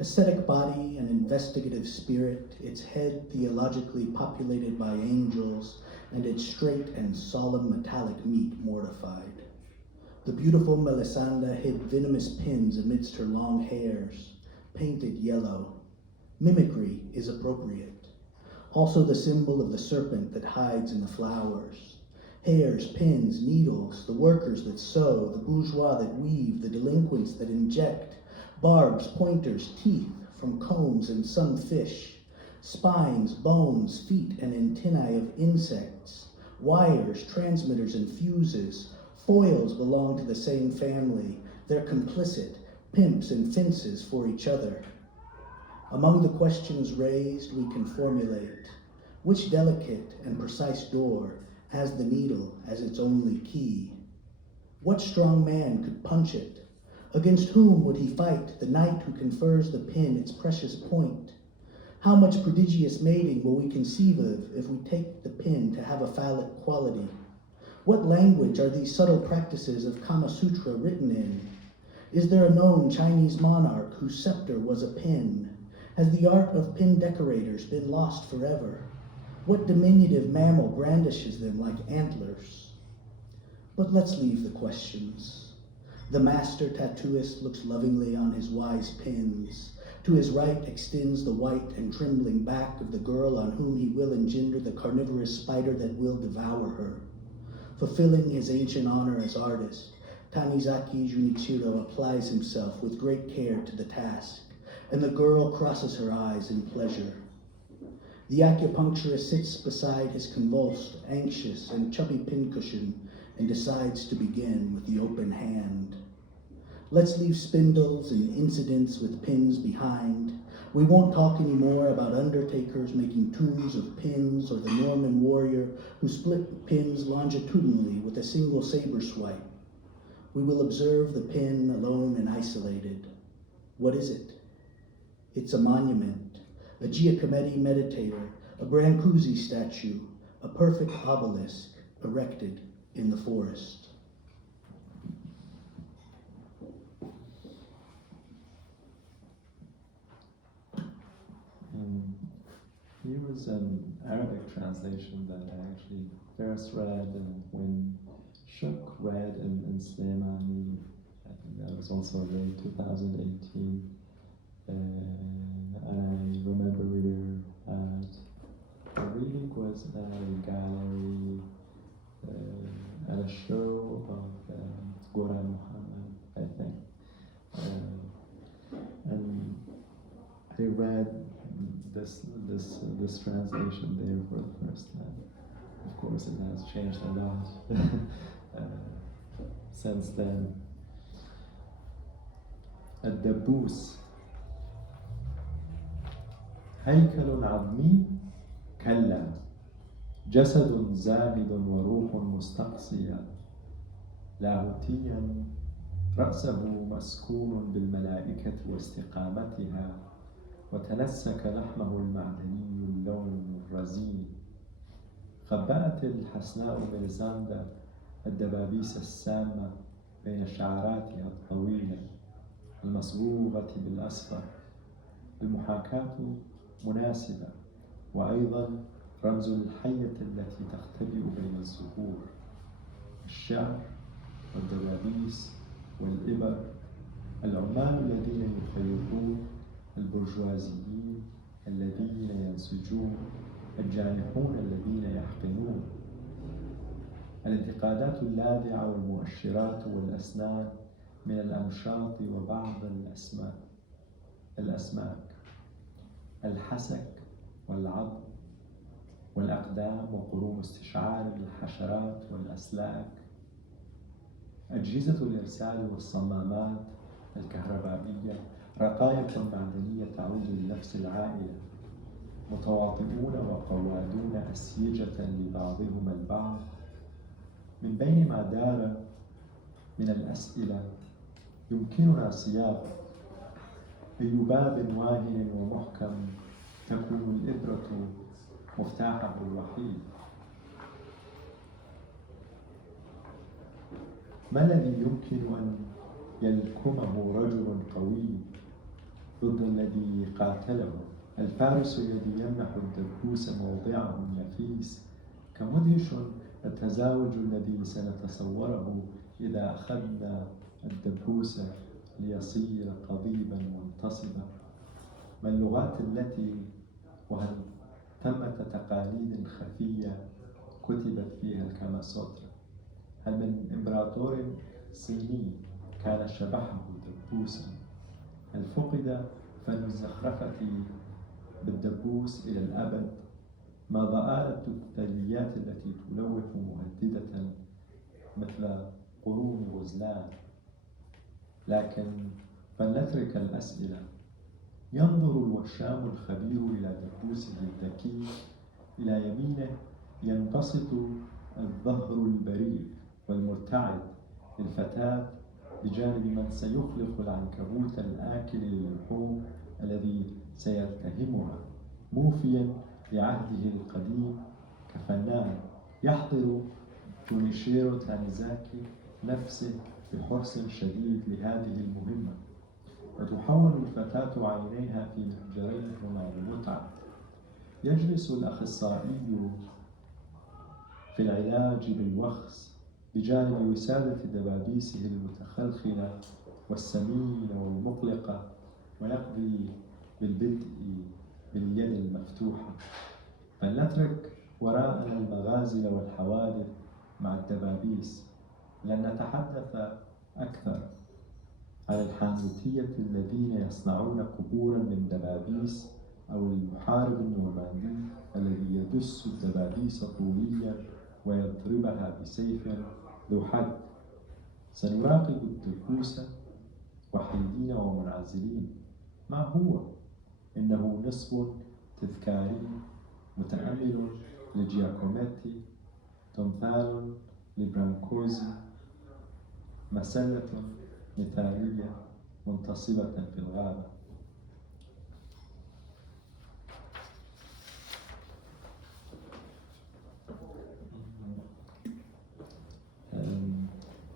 Ascetic body and investigative spirit, its head theologically populated by angels, and its straight and solemn metallic meat mortified. The beautiful Melisande hid venomous pins amidst her long hairs, painted yellow. Mimicry is appropriate. Also the symbol of the serpent that hides in the flowers. Hairs, pins, needles, the workers that sew, the bourgeois that weave, the delinquents that inject, barbs, pointers, teeth from combs and some fish, spines, bones, feet, and antennae of insects, wires, transmitters, and fuses. Foils belong to the same family. They're complicit, pimps and fences for each other. Among the questions raised, we can formulate: which delicate and precise door has the needle as its only key? What strong man could punch it? Against whom would he fight, the knight who confers the pen its precious point? How much prodigious mating will we conceive of if we take the pen to have a phallic quality? What language are these subtle practices of Kama Sutra written in? Is there a known Chinese monarch whose scepter was a pen? Has the art of pen decorators been lost forever? What diminutive mammal brandishes them like antlers? But let's leave the questions. The master tattooist looks lovingly on his wise pens. To his right extends the white and trembling back of the girl on whom he will engender the carnivorous spider that will devour her. Fulfilling his ancient honor as artist, Tanizaki Junichiro applies himself with great care to the task, and the girl crosses her eyes in pleasure. The acupuncturist sits beside his convulsed, anxious, and chubby pincushion and decides to begin with the open hand. Let's leave spindles and incidents with pins behind. We won't talk anymore about undertakers making tombs of pins or the Norman warrior who split pins longitudinally with a single saber swipe. We will observe the pen alone and isolated. What is it? It's a monument, a Giacometti meditator, a Brancusi statue, a perfect obelisk erected in the forest. Here is an Arabic translation that I actually first read when Shuk read in Slemani. I think that was also late 2018. I remember we were at a reading was at a gallery at a show of Gora Muhammad, I think. And I read this translation there for the first time. Of course, it has changed a lot since then. الدبوس هيكل عظمي كلا جسد زاهد وروح مستقصية لاهوتيا رأسه مسكون بالملائكة واستقامتها وتنسك لحمه المعدني اللون الرزين. خبأت الحسناء ميرزاندا الدبابيس السامة بين شعراتها الطويلة المصبوغة بالأصفر بمحاكاة مناسبة وأيضا رمز الحية التي تختبئ بين الزهور. الشعر والدبابيس والإبر، العمال الذين يخيطون، البرجوازيين الذين ينسجون، الجانحون الذين يحقنون. الانتقادات اللاذعة والمؤشرات والأسنان من الأمشاط وبعض الأسماك، الحسك والعظم والأقدام وقروم استشعار الحشرات والأسلاك، أجهزة الإرسال والصمامات الكهربائية، رقائق معدنية تعود لنفس العائلة، متواطئون وقوادون أسيجة لبعضهم البعض. من بين ما دار من الأسئلة يمكننا صياغ أي باب واهن ومحكم تكون الإبرة مفتاحه الوحيد. ما الذي يمكن أن يلكمه رجل قوي ضد الذي قاتله؟ الفارس الذي يمنح الدبوس موضعه النفيس كمدهش التزاوج الذي سنتصوره إذا أخذنا الدبوس ليصير قضيبا منتصبا. ما اللغات التي وهل ثمة تقاليد خفية كتبت فيها الكاما سوترا؟ هل من إمبراطور صيني كان شبحه دبوسا؟ هل فقد فن الزخرفة بالدبوس إلى الأبد، ما ضآلة الثدييات التي تلوح مهددة مثل قرون غزلان. لكن فلنترك الأسئلة. ينظر الوشام الخبير إلى دبوسه الذكي، إلى يمينه ينبسط الظهر البريء والمرتعد للفتاة بجانب من سيخلق العنكبوت الآكل للحوم الذي سيلتهمها، موفيا بعهده القديم كفنان يحضر تونيشيرو تانيزاكي نفسه بحرص شديد لهذه المهمة. وتحول الفتاة عينيها في محجريهما بمتعة. يجلس الأخصائي في العلاج بالوخز بجانب وسادة دبابيسه المتخلخلة والسمينة والمقلقة، ويقضي بالبدء باليد المفتوحة. فلنترك وراءنا المغازل والحوادث مع الدبابيس، لنتحدث أكثر عن الحانوتية الذين يصنعون قبورا من دبابيس، أو المحارب النورماندي الذي يدس الدبابيس طوليا ويضربها بسيف ذو حد. سنراقب الدبوس وحيدين ومنعزلين. ما هو؟ إنه نصب تذكاري متأمل لجياكوميتي، تمثال لبرانكوزي، مسلة مثالية منتصبة في الغابة.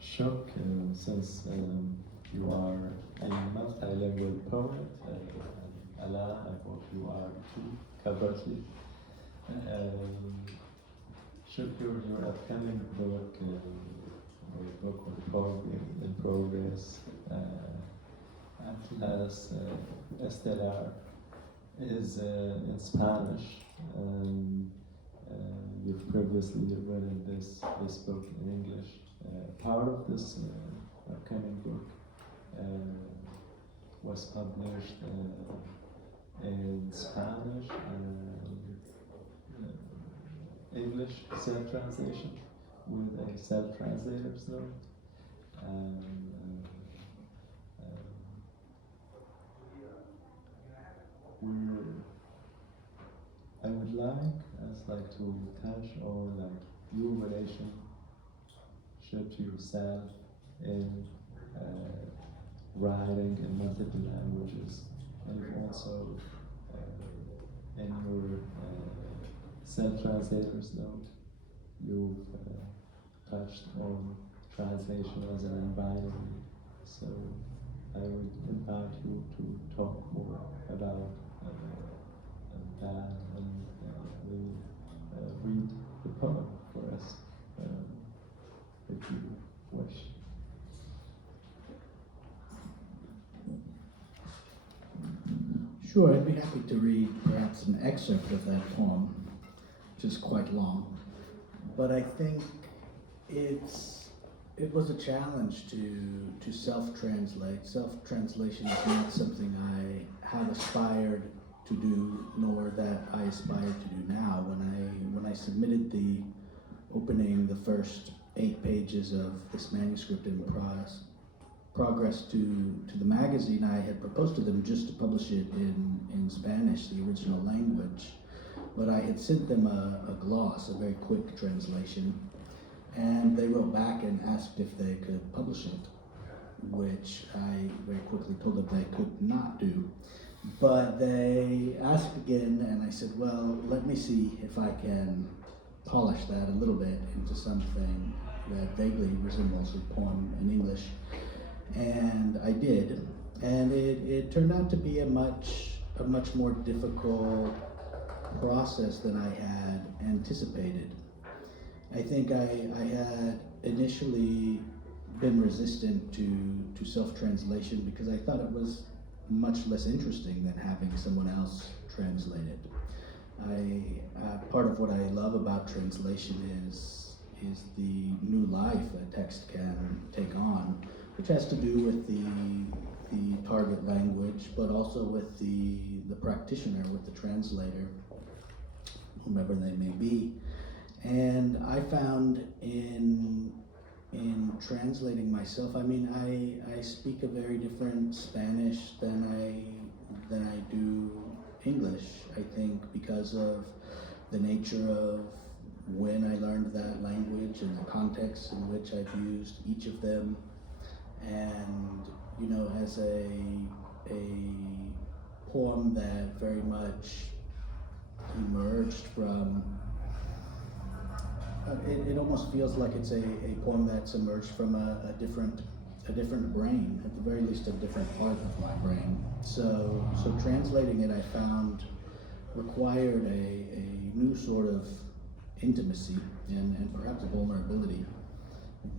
Shock, since you are a multilingual poet, Alana, I hope you are too, Kabuki. Shock, your upcoming book, or book in progress, Atlas Estelar, is in Spanish. You've previously written this book in English. Part of this upcoming book was published in Spanish and English self-translation with a self-translator's note. I would like to touch on your relationship to yourself in writing in multiple languages, and also in your self-translator's note, you've touched on translation as an environment. So I would invite you to talk more about that and read the poem for us, if you wish. Sure, I'd be happy to read perhaps an excerpt of that poem, which is quite long. But I think it was a challenge to self-translate. Self-translation is not something I have aspired to do, nor that I aspire to do now. When I submitted the first 8 pages of this manuscript in progress to the magazine, I had proposed to them just to publish it in Spanish, the original language. But I had sent them a gloss, a very quick translation, and they wrote back and asked if they could publish it, which I very quickly told them they could not do. But they asked again, and I said, well, let me see if I can polish that a little bit into something that vaguely resembles a poem in English. And I did, and it turned out to be a much more difficult process than I had anticipated. I think I had initially been resistant to self-translation because I thought it was much less interesting than having someone else translate it. Part of what I love about translation is the new life a text can take on, which has to do with the target language, but also with the practitioner, with the translator, whomever they may be. And I found in translating myself, I mean, I speak a very different Spanish than I do English, I think, because of the nature of when I learned that language and the context in which I've used each of them. And, you know, as a poem that very much emerged from, it almost feels like it's a poem that's emerged from a different brain, at the very least a different part of my brain. So translating it, I found, required a new sort of intimacy and perhaps a vulnerability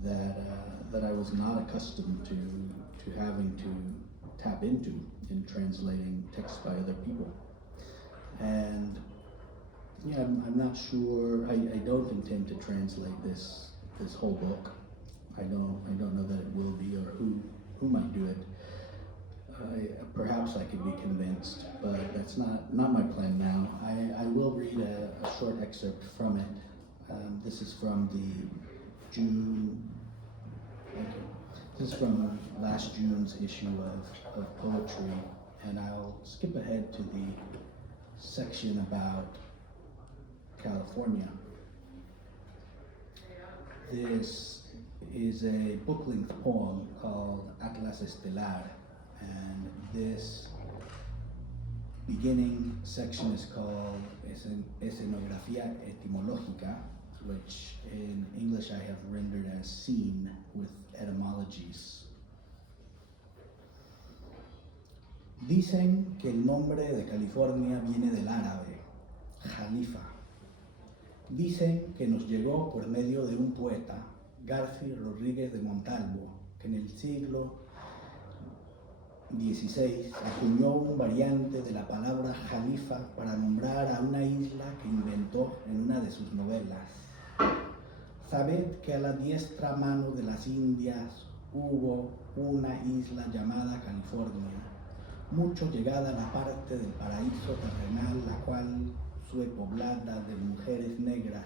that I was not accustomed to having to tap into in translating text by other people. And yeah, I'm not sure. I don't intend to translate this whole book. I don't know that it will be, or who might do it. Perhaps I could be convinced, but that's not my plan now. I will read a short excerpt from it. This is from the June. Thank you. This is from last June's issue of poetry, and I'll skip ahead to the section about California. This is a book-length poem called Atlas Estelar, and this beginning section is called Escenografía Etimológica, which in English I have rendered as scene with etymologies. Dicen que el nombre de California viene del árabe, Jalifa. Dicen que nos llegó por medio de un poeta, Garci Rodríguez de Montalvo, que en el siglo XVI acuñó un variante de la palabra Jalifa para nombrar a una isla que inventó en una de sus novelas. Sabed que a la diestra mano de las Indias hubo una isla llamada California, mucho llegada a la parte del paraíso terrenal, la cual fue poblada de mujeres negras,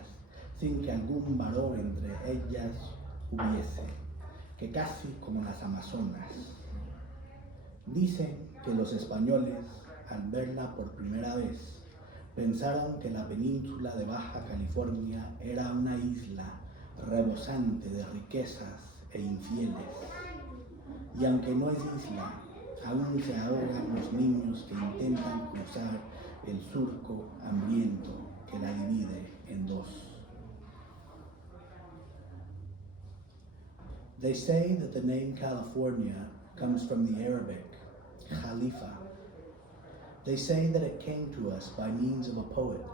sin que algún varón entre ellas hubiese, que casi como las Amazonas. Dicen que los españoles, al verla por primera vez, pensaron que la península de Baja California era una isla rebosante de riquezas e infieles. Y aunque no es isla, aún se ahogan los niños que intentan cruzar el surco hambriento que la divide en dos. They say that the name California comes from the Arabic, Khalifa. They say that it came to us by means of a poet,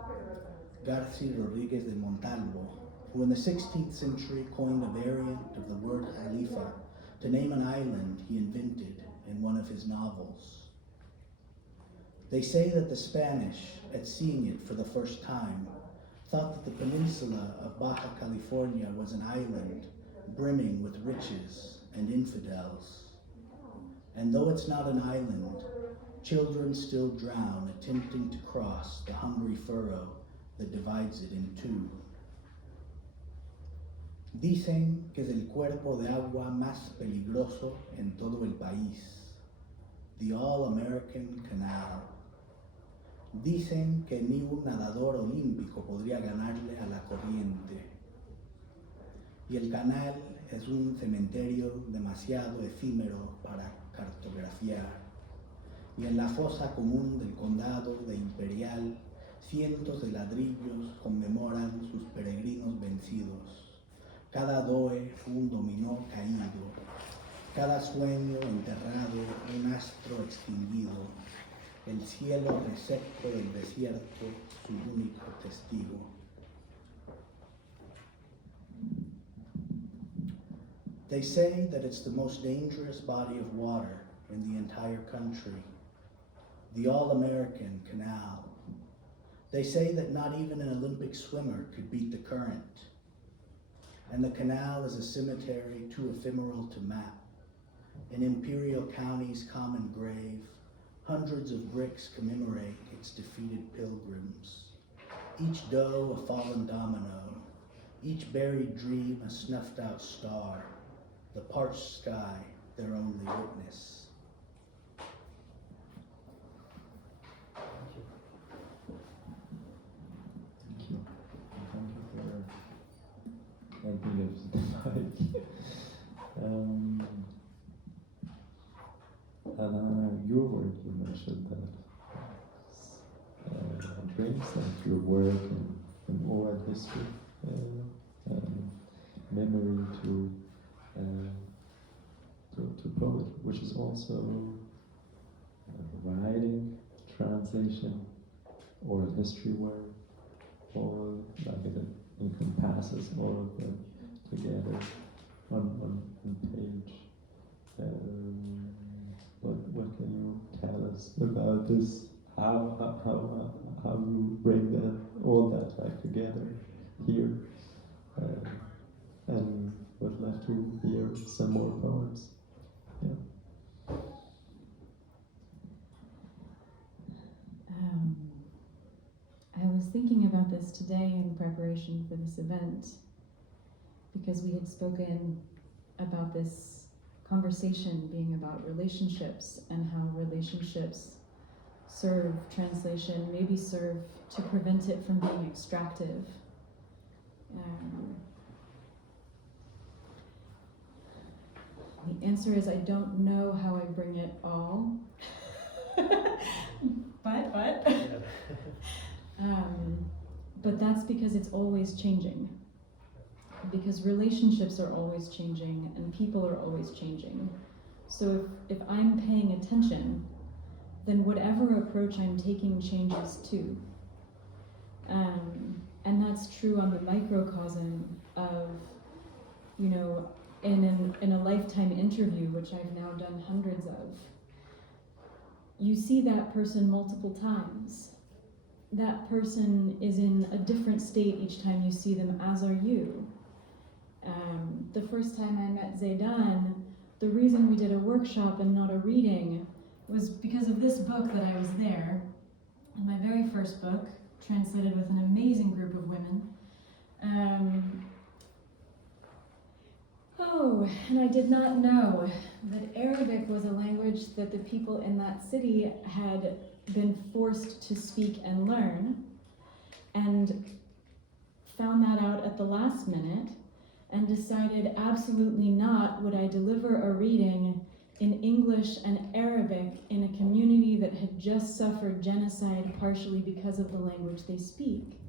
Garci Rodríguez de Montalvo, who in the 16th century coined a variant of the word Khalifa to name an island he invented in one of his novels. They say that the Spanish, at seeing it for the first time, thought that the peninsula of Baja California was an island brimming with riches and infidels. And though it's not an island, children still drown attempting to cross the hungry furrow that divides it in two. Dicen que es el cuerpo de agua más peligroso en todo el país, the All-American Canal. Dicen que ni un nadador olímpico podría ganarle a la corriente. Y el canal es un cementerio demasiado efímero para cartografiar. Y en la fosa común del condado de Imperial, cientos de ladrillos conmemoran sus peregrinos vencidos. Cada doe un dominó caído, cada sueño enterrado un astro extinguido, el cielo reseco del desierto su único testigo. They say that it's the most dangerous body of water in the entire country, the All-American Canal. They say that not even an Olympic swimmer could beat the current, and the canal is a cemetery too ephemeral to map. In Imperial County's common grave, hundreds of bricks commemorate its defeated pilgrims. Each doe a fallen domino, each buried dream a snuffed out star, the parched sky their only witness. Thank you. Thank you for helping us tonight. Alana, your work, you mentioned that brings like your work and oral history and memory to poetry, which is also writing, translation, oral history work, all like it encompasses all of them together on page. What can you tell us about this? How you bring all that like together here, and would love to hear some more poems. Yeah. I was thinking about this today in preparation for this event, because we had spoken about this conversation being about relationships and how relationships serve translation, maybe serve to prevent it from being extractive. The answer is I don't know how I bring it all, but that's because it's always changing. Because relationships are always changing and people are always changing. So if I'm paying attention, then whatever approach I'm taking changes too. And that's true on the microcosm of, you know, in a lifetime interview, which I've now done hundreds of, you see that person multiple times. That person is in a different state each time you see them, as are you. The first time I met Zêdan, the reason we did a workshop and not a reading was because of this book that I was there, and my very first book, translated with an amazing group of women. And I did not know that Arabic was a language that the people in that city had been forced to speak and learn, and found that out at the last minute, and decided absolutely not would I deliver a reading in English and Arabic in a community that had just suffered genocide partially because of the language they speak.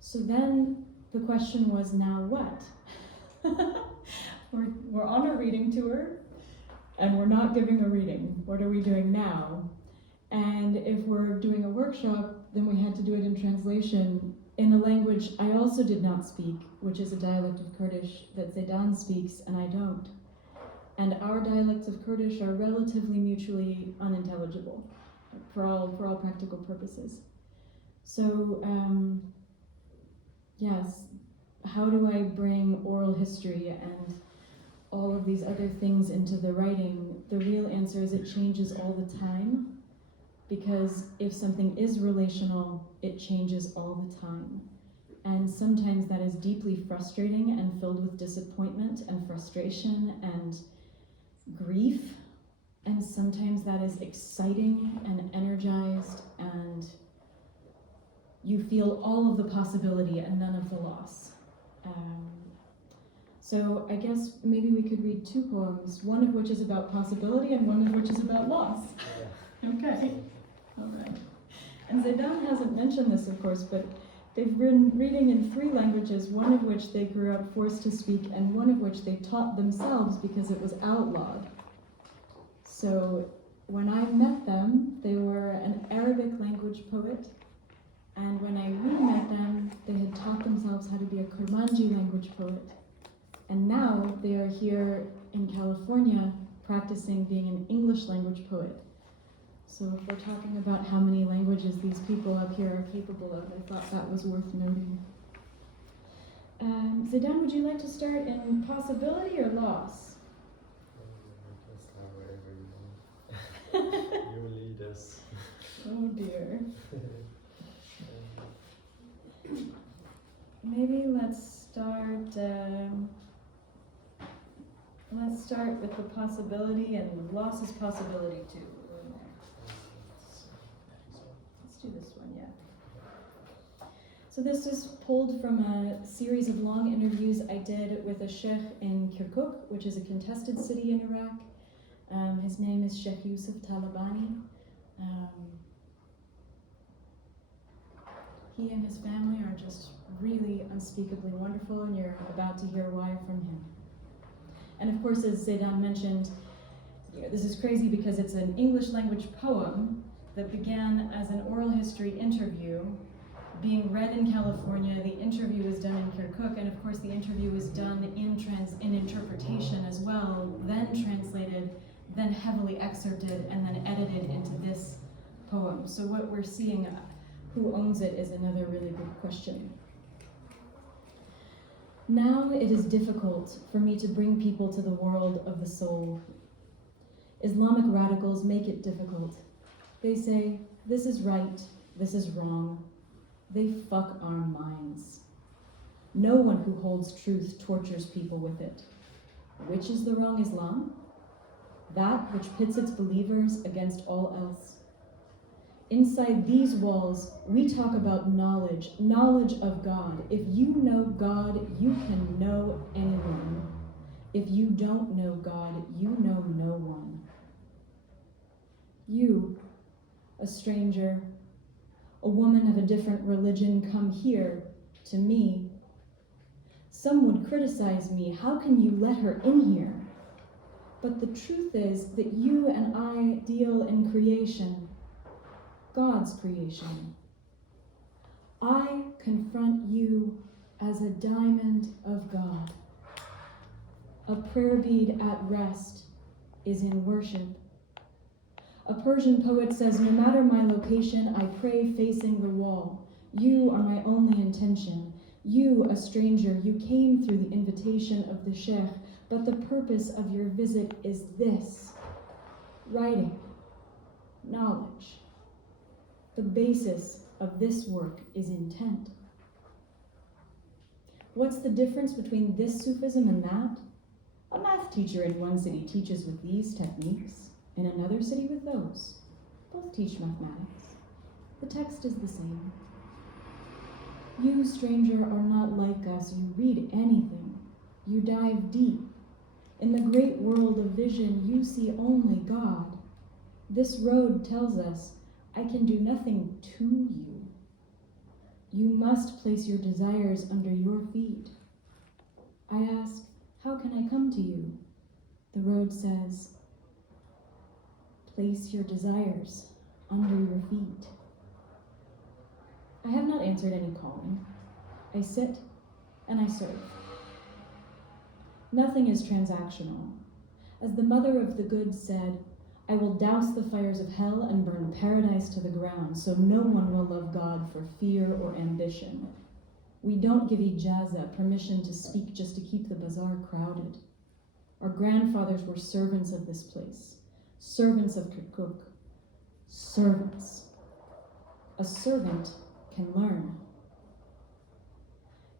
So then the question was, now what? We're on a reading tour and we're not giving a reading. What are we doing now? And if we're doing a workshop, then we had to do it in translation in a language I also did not speak, which is a dialect of Kurdish that Zêdan speaks and I don't. And our dialects of Kurdish are relatively mutually unintelligible for all practical purposes. So, yes, how do I bring oral history and all of these other things into the writing? The real answer is it changes all the time, because if something is relational, it changes all the time. And sometimes that is deeply frustrating and filled with disappointment and frustration and grief, and sometimes that is exciting and energized, and you feel all of the possibility and none of the loss. So I guess maybe we could read two poems, one of which is about possibility and one of which is about loss. Okay, all right. And Zêdan hasn't mentioned this, of course, but they've been reading in 3 languages, one of which they grew up forced to speak and one of which they taught themselves because it was outlawed. So when I met them, they were an Arabic language poet, and when I re-met them, they had taught themselves how to be a Kurmanji language poet. And now they are here in California practicing being an English language poet. So if we're talking about how many languages these people up here are capable of, I thought that was worth noting. Zêdan, would you like to start in possibility or loss? You lead us. Oh dear. Maybe let's start with the possibility, and loss is possibility too. Let's do this one, yeah. So this is pulled from a series of long interviews I did with a sheikh in Kirkuk, which is a contested city in Iraq. His name is Sheikh Yusuf Talabani. He and his family are just really unspeakably wonderful, and you're about to hear why from him. And of course, as Zêdan mentioned, this is crazy because it's an English language poem that began as an oral history interview being read in California. The interview was done in Kirkuk, and of course the interview was done in interpretation as well, then translated, then heavily excerpted, and then edited into this poem. So what we're seeing, who owns it, is another really big question. Now it is difficult for me to bring people to the world of the soul. Islamic radicals make it difficult. They say, this is right, this is wrong. They fuck our minds. No one who holds truth tortures people with it. Which is the wrong Islam? That which pits its believers against all else. Inside these walls, we talk about knowledge of God. If you know God, you can know anyone. If you don't know God, you know no one. You, a stranger, a woman of a different religion, come here to me. Some would criticize me. How can you let her in here? But the truth is that you and I deal in creation, God's creation. I confront you as a diamond of God. A prayer bead at rest is in worship. A Persian poet says, no matter my location, I pray facing the wall. You are my only intention. You, a stranger, you came through the invitation of the sheikh, but the purpose of your visit is this: writing, knowledge. The basis of this work is intent. What's the difference between this Sufism and that? A math teacher in one city teaches with these techniques, in another city with those. Both teach mathematics. The text is the same. You, stranger, are not like us. You read anything. You dive deep. In the great world of vision, you see only God. This road tells us, I can do nothing to you. You must place your desires under your feet. I ask, how can I come to you? The road says, place your desires under your feet. I have not answered any calling. I sit and I serve. Nothing is transactional. As the mother of the good said, I will douse the fires of hell and burn paradise to the ground, so no one will love God for fear or ambition. We don't give ijaza, permission to speak just to keep the bazaar crowded. Our grandfathers were servants of this place, servants of Kirkuk, servants. A servant can learn.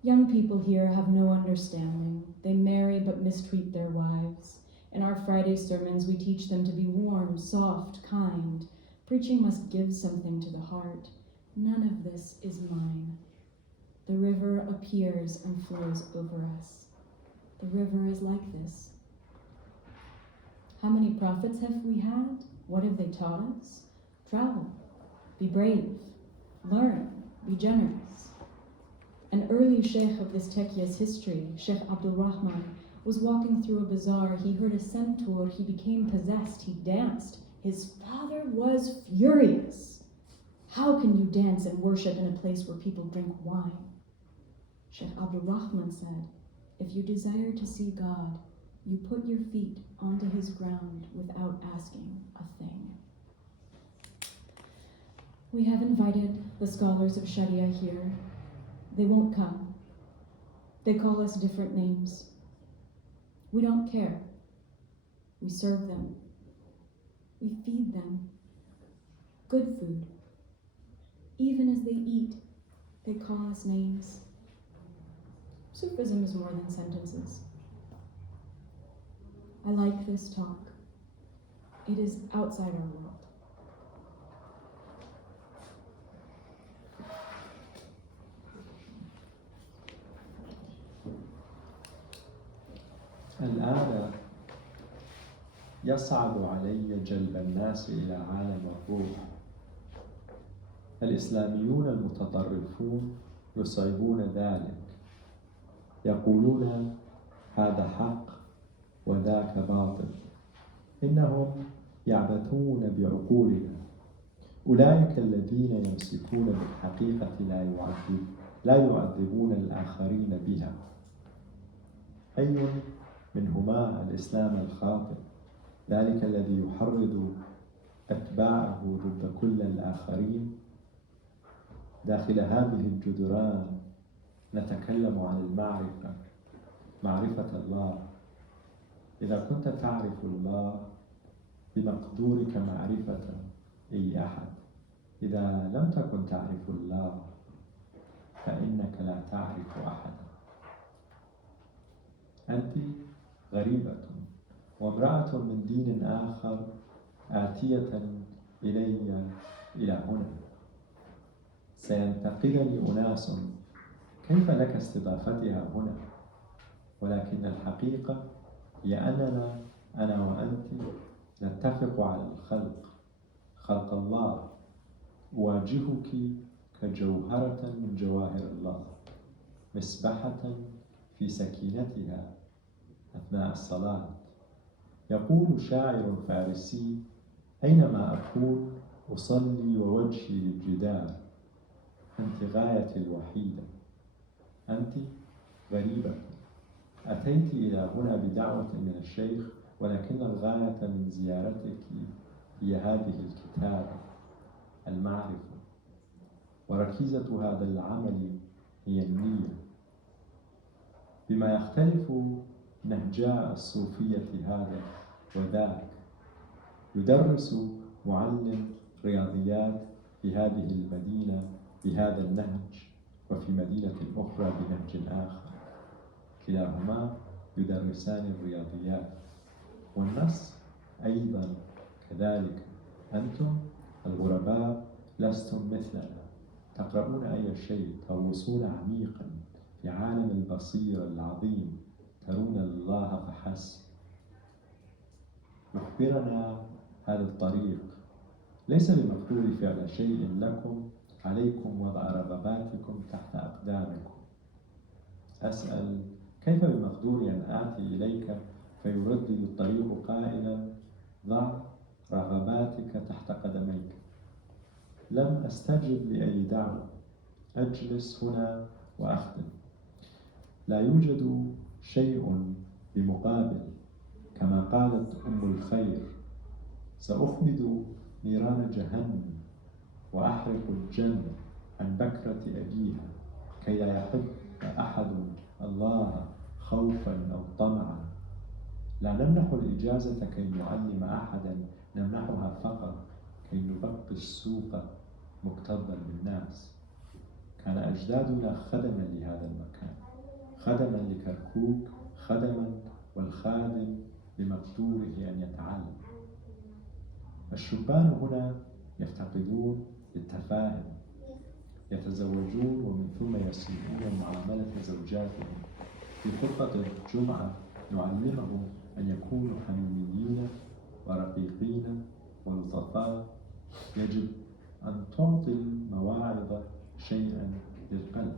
Young people here have no understanding. They marry but mistreat their wives. In our Friday sermons, we teach them to be warm, soft, kind. Preaching must give something to the heart. None of this is mine. The river appears and flows over us. The river is like this. How many prophets have we had? What have they taught us? Travel, be brave, learn, be generous. An early sheikh of this Tekia's history, Sheikh Abdul Rahman, was walking through a bazaar. He heard a centaur. He became possessed. He danced. His father was furious. How can you dance and worship in a place where people drink wine? Sheikh Abdul Rahman said, if you desire to see God, you put your feet onto his ground without asking a thing. We have invited the scholars of Sharia here. They won't come. They call us different names. We don't care. We serve them. We feed them good food. Even as they eat, they call us names. Sufism is more than sentences. I like this talk. It is outside our world. الآن يصعب علي جلب الناس إلى عالم الروح. الإسلاميون المتطرفون يصعبون ذلك. يقولون هذا حق وذاك باطل. إنهم يعبثون بعقولنا. أولئك الذين يمسكون بالحقيقة لا يعذبون الآخرين بها. أي منهما الإسلام الخاطئ، ذلك الذي يحرض أتباعه ضد كل الآخرين؟ داخل هذه الجدران نتكلم عن المعرفة، معرفة الله. إذا كنت تعرف الله بمقدورك معرفة أي أحد، إذا لم تكن تعرف الله فإنك لا تعرف أحدا. أنت غريبة وامرأة من دين آخر آتية إلى هنا. سينتقدني أناس كيف لك استضافتها هنا، ولكن الحقيقة هي أننا أنا وأنت نتفق على خلق الله. أواجهك كجوهرة من جواهر الله، مسبحة في سكينتها أثناء الصلاة. يقول شاعر فارسي: أينما أكون أصلي ووجهي للجدار. أنت غايتي الوحيدة. أنت غريبة. أتيت إلى هنا بدعوة من الشيخ، ولكن الغاية من زيارتك هي هذه الكتابة، المعرفة. وركيزة هذا العمل هي النية. بما يختلف نهجاء الصوفية هذا وذاك. يدرس معلم رياضيات في هذه المدينة بهذا النهج، وفي مدينة أخرى بنهج آخر. كلاهما يدرسان الرياضيات، والنص أيضا كذلك. أنتم الغرباء لستم مثلنا، تقرؤون أي شيء، تغوصون عميقا في عالم البصير العظيم، ترون الله فحسب. يخبرنا هذا الطريق ليس بمقدور فعل شيء لكم، عليكم وضع رغباتكم تحت أقدامكم. أسأل: كيف بمقدوري أن آتي إليك فيردد الطريق قائلا: ضع رغباتك تحت قدميك؟ لم أستجب لأي دعوة. أجلس هنا وأخدم. لا يوجد شيء بمقابل. كما قالت أم الخير: سأخمد نيران جهنم وأحرق الجنة عن بكرة أبيها، كي لا يحب أحد الله خوفا أو طمعا. لا نمنح الإجازة كي نعلم أحدا، نمنحها فقط كي نبقي السوق مكتظا بالناس. كان أجدادنا خدما لهذا المكان، خدما لكركوك، خدما، والخادم بمقدوره أن يتعلم. الشبان هنا يفتقدون للتفاهم، يتزوجون ومن ثم يسيئون معاملة زوجاتهم. في خطبة الجمعة نعلمهم أن يكونوا حميميين ورقيقين ولطفاء. يجب أن تعطي المواعظ شيئا للقلب.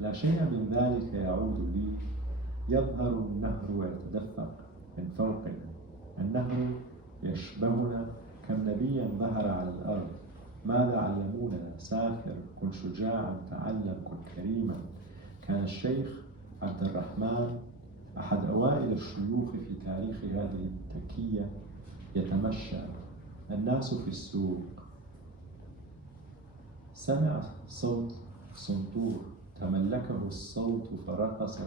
لا شيء من ذلك يعود لي. يظهر النهر ويتدفق من فوقنا. النهر يشبهنا. كم نبيا ظهر على الأرض. ماذا علمونا؟ سافر، كن شجاعا، تعلم، كن كريما. كان الشيخ عبد الرحمن أحد أوائل الشيوخ في تاريخ هذه التكية. يتمشى الناس في السوق. سمع صوت صنطور، تملكه الصوت فرقص.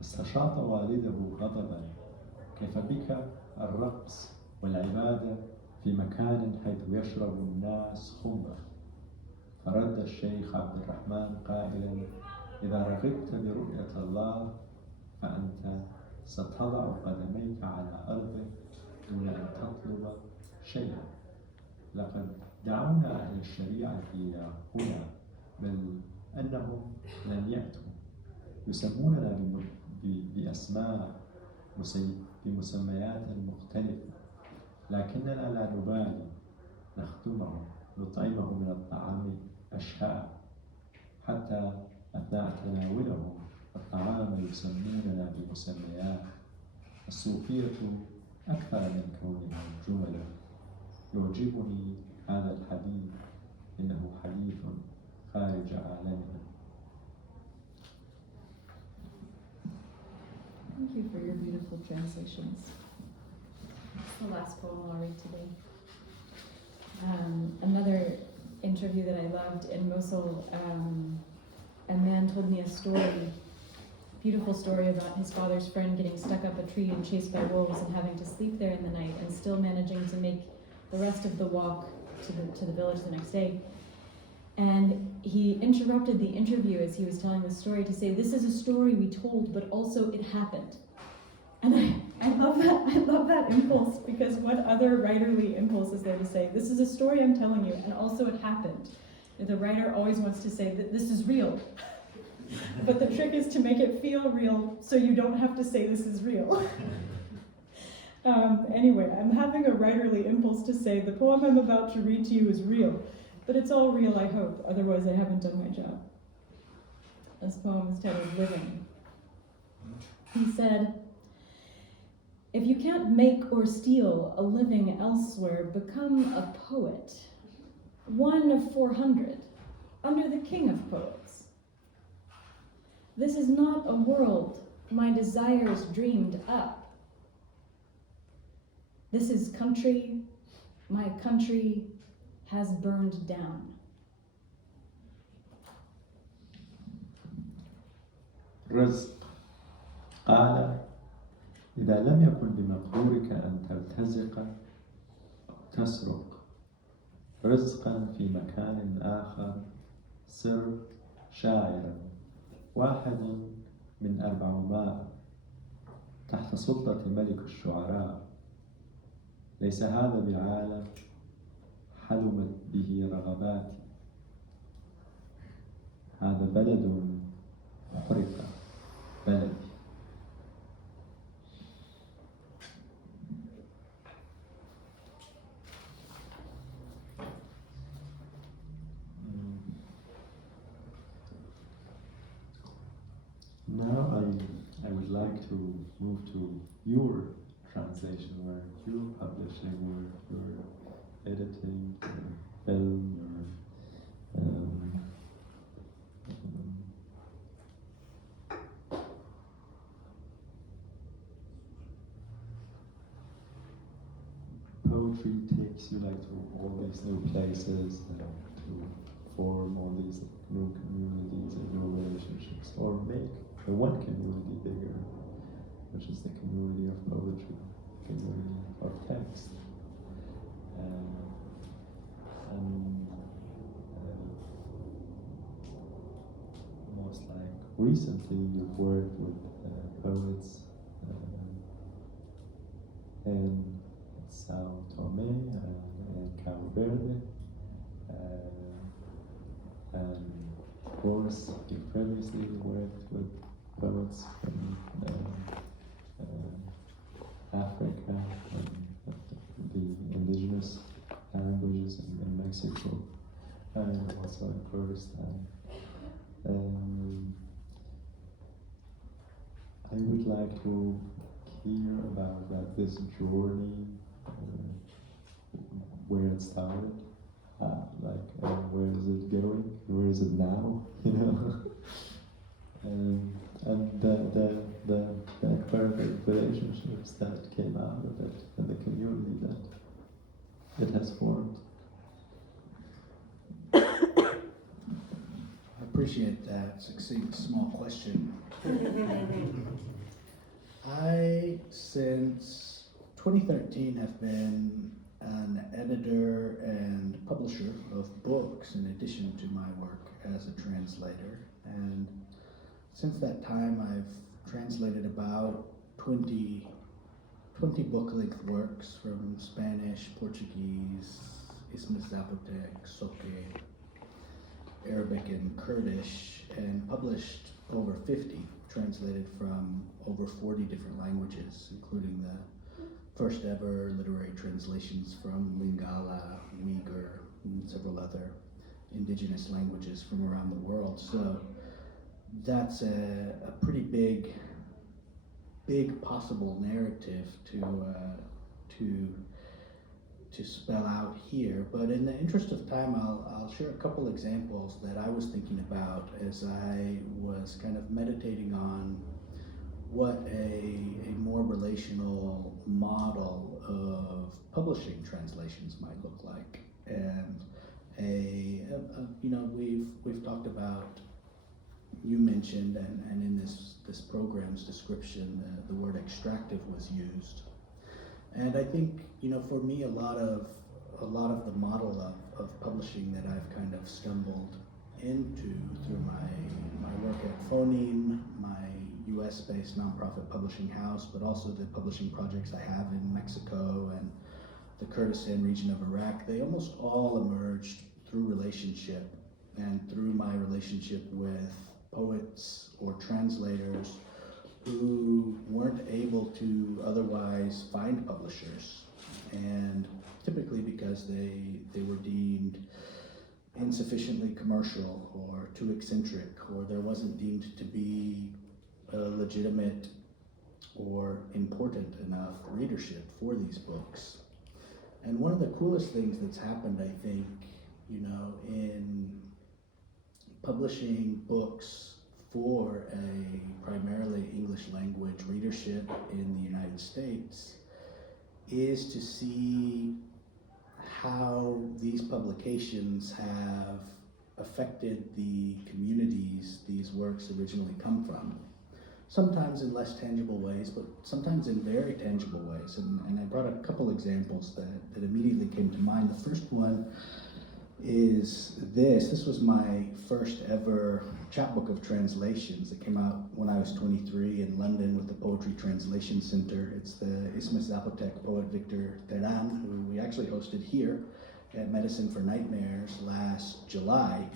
استشاط والده غضبا: كيف بك الرقص والعبادة في مكان حيث يشرب الناس خمر. فرد الشيخ عبد الرحمن قائلا: إذا رغبت برؤية الله فأنت ستضع قدميك على أرضه دون أن تطلب شيئا. لقد دعونا أهل الشريعة إلى هنا، بل أنهم لن يأتوا. يسموننا بأسماء بمسميات مختلفة، لكننا لا نبالي. نخدمهم، نطعمهم من الطعام أشهاء، حتى أثناء تناولهم الطعام يسموننا بمسميات. الصوفية أكثر من كونها جملا. يعجبني هذا الحديث، إنه حديث خارج عالمنا. Thank you for your beautiful translations. That's the last poem I'll read today. Another interview that I loved in Mosul, a man told me a story, beautiful story about his father's friend getting stuck up a tree and chased by wolves and having to sleep there in the night and still managing to make the rest of the walk to the village the next day. And he interrupted the interview as he was telling the story to say, "This is a story we told, but also it happened." And I love that. I love that impulse, because what other writerly impulse is there to say, "This is a story I'm telling you, and also it happened." The writer always wants to say that this is real, but the trick is to make it feel real, so you don't have to say this is real. Anyway, I'm having a writerly impulse to say the poem I'm about to read to you is real. But it's all real, I hope, otherwise I haven't done my job. This poem is titled Living. He said, "If you can't make or steal a living elsewhere, become a poet, one of 400, under the king of poets. This is not a world my desires dreamed up. This is country my country has burned down." رزق. قال: إذا لم يكن بمقدورك أن ترتزق أو تسرق رزقا في مكان آخر، سر شاعرا، واحد من 400 تحت سلطة ملك الشعراء. ليس هذا بعالم حلمت به رغباتي. هذا بلد محرق بلدي. Now I would like to move to your translation, where you're publishing, where you're editing, your film, poetry takes you like to all these new places to form all these new communities and new relationships, or make the one community bigger, which is the community of poetry, community of text. Most like recently you've worked with poets in Sao Tome and Cabo Verde, and of course you previously worked with poets from Africa and the indigenous languages in Mexico, and also in Kurdistan. I would like to hear about this journey, where it started, where is it going, where is it now, you know, and the perfect relationships that came out of it, and the community that it has formed. I appreciate that succinct small question. I, since 2013, have been an editor and publisher of books in addition to my work as a translator. And since that time, I've translated about 20 book-length works from Spanish, Portuguese, Isthmus Zapotec, Soke, Arabic, and Kurdish, and published over 50, translated from over 40 different languages, including the first ever literary translations from Lingala, Uyghur, and several other indigenous languages from around the world. So that's a pretty big possible narrative to spell out here. But in the interest of time, I'll share a couple examples that I was thinking about as I was kind of meditating on what a more relational model of publishing translations might look like. And we've talked about, you mentioned, and in this program's description, the word extractive was used. And I think, for me, a lot of the model of publishing that I've kind of stumbled into through my work at Phoneme, my US-based nonprofit publishing house, but also the publishing projects I have in Mexico and the Kurdistan region of Iraq, they almost all emerged through relationship and through my relationship with poets or translators who weren't able to otherwise find publishers, and typically because they were deemed insufficiently commercial or too eccentric, or there wasn't deemed to be a legitimate or important enough readership for these books. And one of the coolest things that's happened, I think, in publishing books for a primarily English language readership in the United States is to see how these publications have affected the communities these works originally come from. Sometimes in less tangible ways, but sometimes in very tangible ways. And I brought a couple examples that immediately came to mind. The first one is this was my first ever chapbook of translations that came out when I was 23 in London with the Poetry Translation Center. It's the Isthmus Zapotec poet Victor Terán, who we actually hosted here at Medicine for Nightmares last July.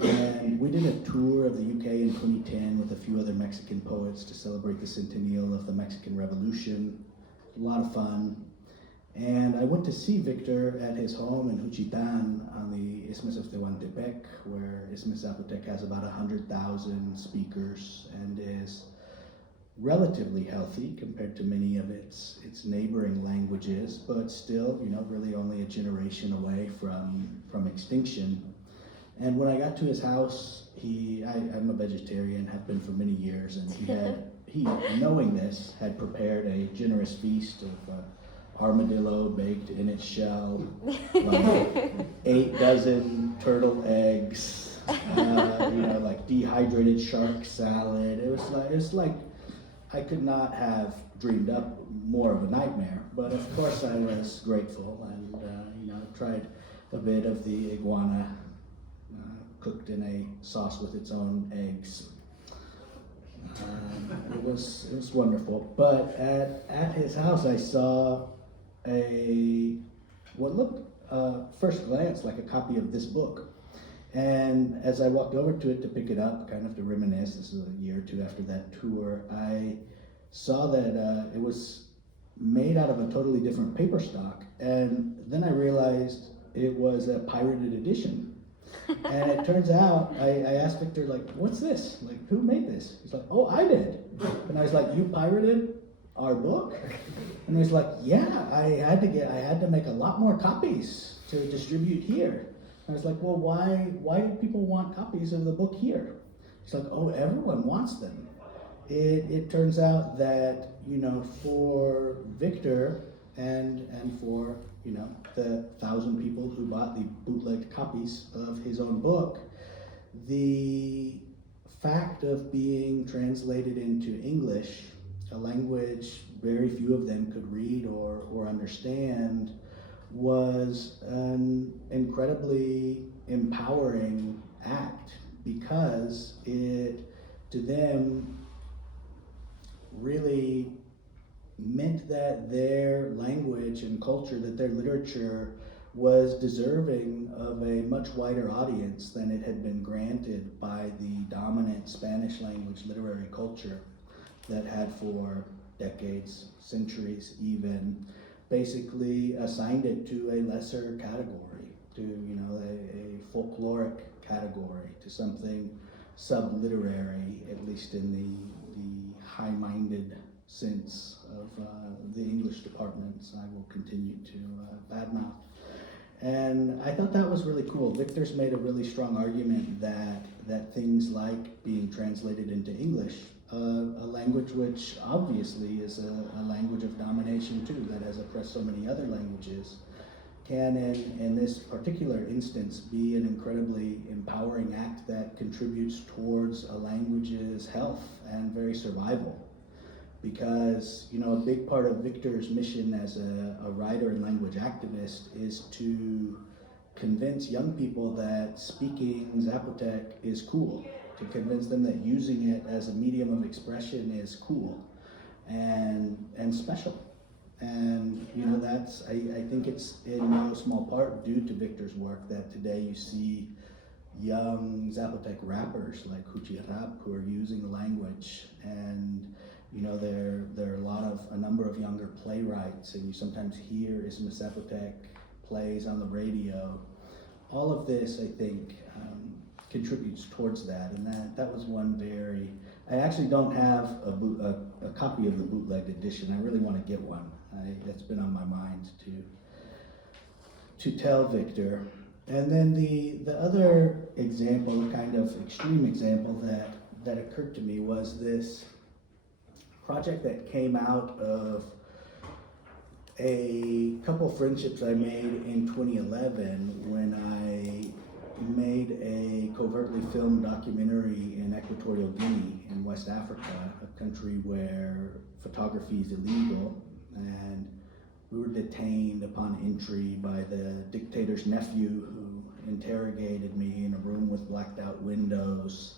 And we did a tour of the UK in 2010 with a few other Mexican poets to celebrate the centennial of the Mexican Revolution. A lot of fun. And I went to see Victor at his home in Juchitán on the Isthmus of Tehuantepec, where Isthmus Zapotec has about 100,000 speakers and is relatively healthy compared to many of its neighboring languages, but still, really only a generation away from extinction. And when I got to his house, I'm a vegetarian, have been for many years, and he, knowing this, had prepared a generous feast of armadillo baked in its shell, like 8 dozen turtle eggs, like dehydrated shark salad. It was like I could not have dreamed up more of a nightmare. But of course I was grateful, and tried a bit of the iguana cooked in a sauce with its own eggs. It was wonderful. But at his house I saw what looked first glance like a copy of this book. And as I walked over to it to pick it up, kind of to reminisce, this is a year or two after that tour, I saw that it was made out of a totally different paper stock. And then I realized it was a pirated edition. And it turns out, I asked Victor, what's this? Who made this? He's like, oh, I did. And I was like, you pirated our book? And he's like, yeah, I had to make a lot more copies to distribute here. And I was like, well, why do people want copies of the book here? He's like, oh, everyone wants them. It turns out that, for Victor and for, the 1,000 people who bought the bootlegged copies of his own book, the fact of being translated into English, a language very few of them could read or understand, was an incredibly empowering act, because it, to them, really meant that their language and culture, that their literature was deserving of a much wider audience than it had been granted by the dominant Spanish language literary culture that had for decades, centuries even, basically assigned it to a lesser category, to, you know, a folkloric category, to something sub-literary, at least in the high-minded sense of the English departments I will continue to badmouth. And I thought that was really cool. Victor's made a really strong argument that things like being translated into English, a language which obviously is a language of domination too, that has oppressed so many other languages, can in this particular instance be an incredibly empowering act that contributes towards a language's health and very survival. Because, you know, a big part of Victor's mission as a writer and language activist is to convince young people that speaking Zapotec is cool, to convince them that using it as a medium of expression is cool and special. And, you know, that's, I think it's in no small part due to Victor's work that today you see young Zapotec rappers like Huchi Rap who are using the language. And, you know, there are a number of younger playwrights, and you sometimes hear Isma Zapotec plays on the radio. All of this, I think, contributes towards that, and that was one very. I actually don't have a copy of the bootleg edition. I really want to get one. That's been on my mind to tell Victor. And then the other example, kind of extreme example that occurred to me was this project that came out of a couple friendships I made in 2011 when I made a covertly filmed documentary in Equatorial Guinea in West Africa, a country where photography is illegal, and we were detained upon entry by the dictator's nephew, who interrogated me in a room with blacked out windows.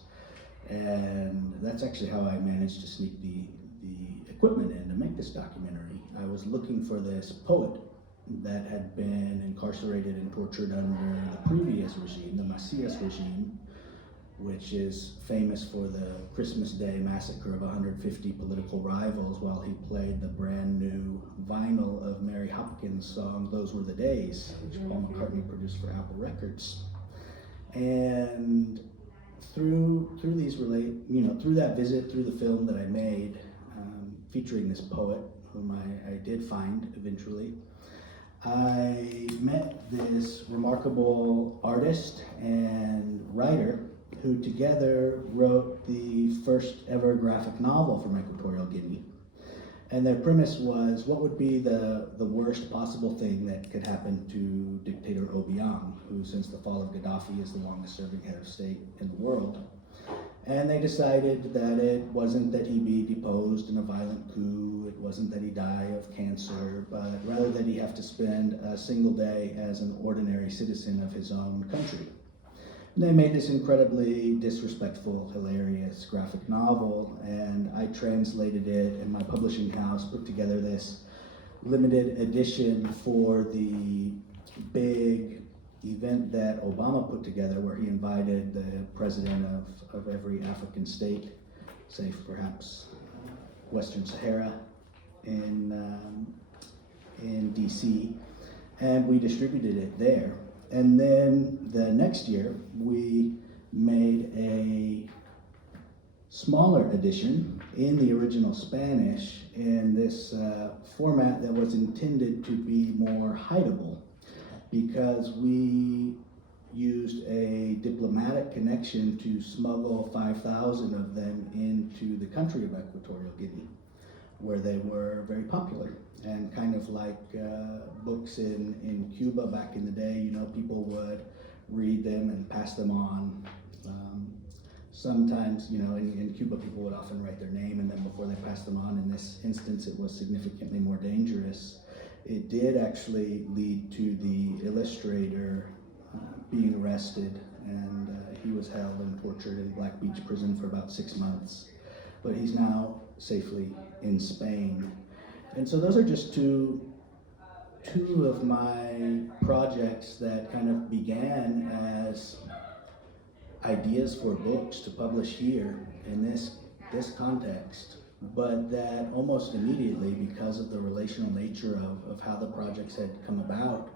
And that's actually how I managed to sneak the equipment in to make this documentary. I was looking for this poet that had been incarcerated and tortured under the previous regime, the Macias regime, which is famous for the Christmas Day massacre of 150 political rivals while he played the brand new vinyl of Mary Hopkins' song, Those Were the Days, which Paul McCartney produced for Apple Records. And through that visit, through the film that I made, featuring this poet, whom I did find eventually, I met this remarkable artist and writer who together wrote the first ever graphic novel from Equatorial Guinea. And their premise was, what would be the worst possible thing that could happen to dictator Obiang, who since the fall of Gaddafi is the longest serving head of state in the world. And they decided that it wasn't that he be deposed in a violent coup, it wasn't that he die of cancer, but rather that he have to spend a single day as an ordinary citizen of his own country. And they made this incredibly disrespectful, hilarious graphic novel, and I translated it, and my publishing house put together this limited edition for the big event that Obama put together, where he invited the president of every African state, save perhaps Western Sahara, in DC, and we distributed it there. And then the next year, we made a smaller edition in the original Spanish in this format that was intended to be more hideable, because we used a diplomatic connection to smuggle 5,000 of them into the country of Equatorial Guinea, where they were very popular. And kind of like books in Cuba back in the day, you know, people would read them and pass them on. Sometimes, you know, in Cuba, people would often write their name in them before they passed them on. In this instance, it was significantly more dangerous. it did actually lead to the illustrator being arrested, and he was held and tortured in Black Beach prison for about 6 months. But he's now safely in Spain. And so those are just two of my projects that kind of began as ideas for books to publish here in this context, but that almost immediately, because of the relational nature of how the projects had come about,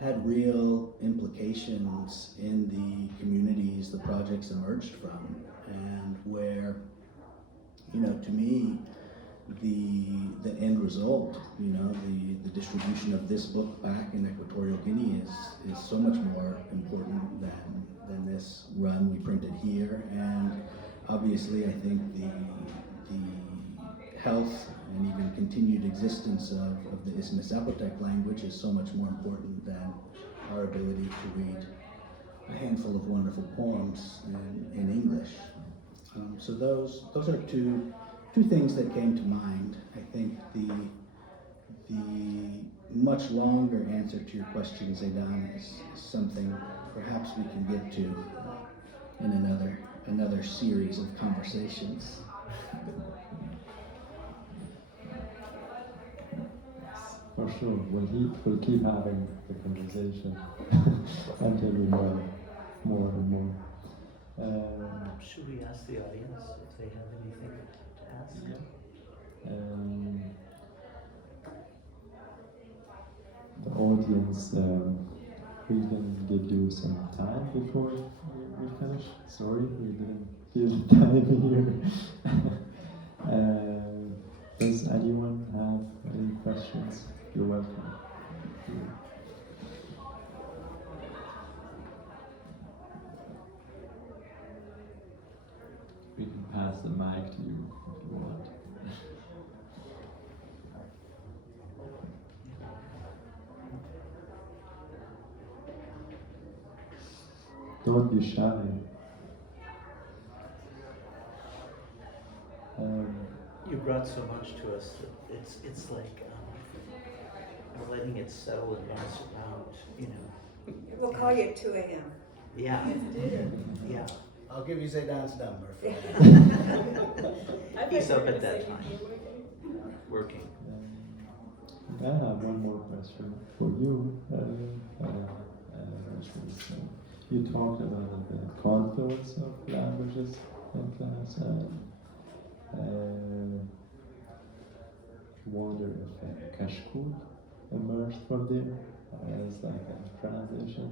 had real implications in the communities the projects emerged from, and where, you know, to me, the end result, you know, the distribution of this book back in Equatorial Guinea is so much more important than this run we printed here. And obviously, I think the health and even continued existence of the Isthmus Zapotec language is so much more important than our ability to read a handful of wonderful poems in English. So those are two things that came to mind. I think the much longer answer to your question, Zêdan, is something perhaps we can get to in another series of conversations. For sure, we'll keep having the conversation until we know more and more. Should we ask the audience if they have anything to ask? The audience, we can give you some time before we finish. Sorry, we didn't give time here. Does anyone have any questions? You're welcome. We can pass the mic to you if you want. Don't be shy. You brought so much to us that it's like we're letting it settle and bounce around, you know. We'll call you at 2 a.m. Yeah. Yeah. I'll give you Zêdan's number for that. He's up at that time, working. I have one more question for you. You talked about the confluence of languages in class, and wonder if Kashkul emerged from there as like a transition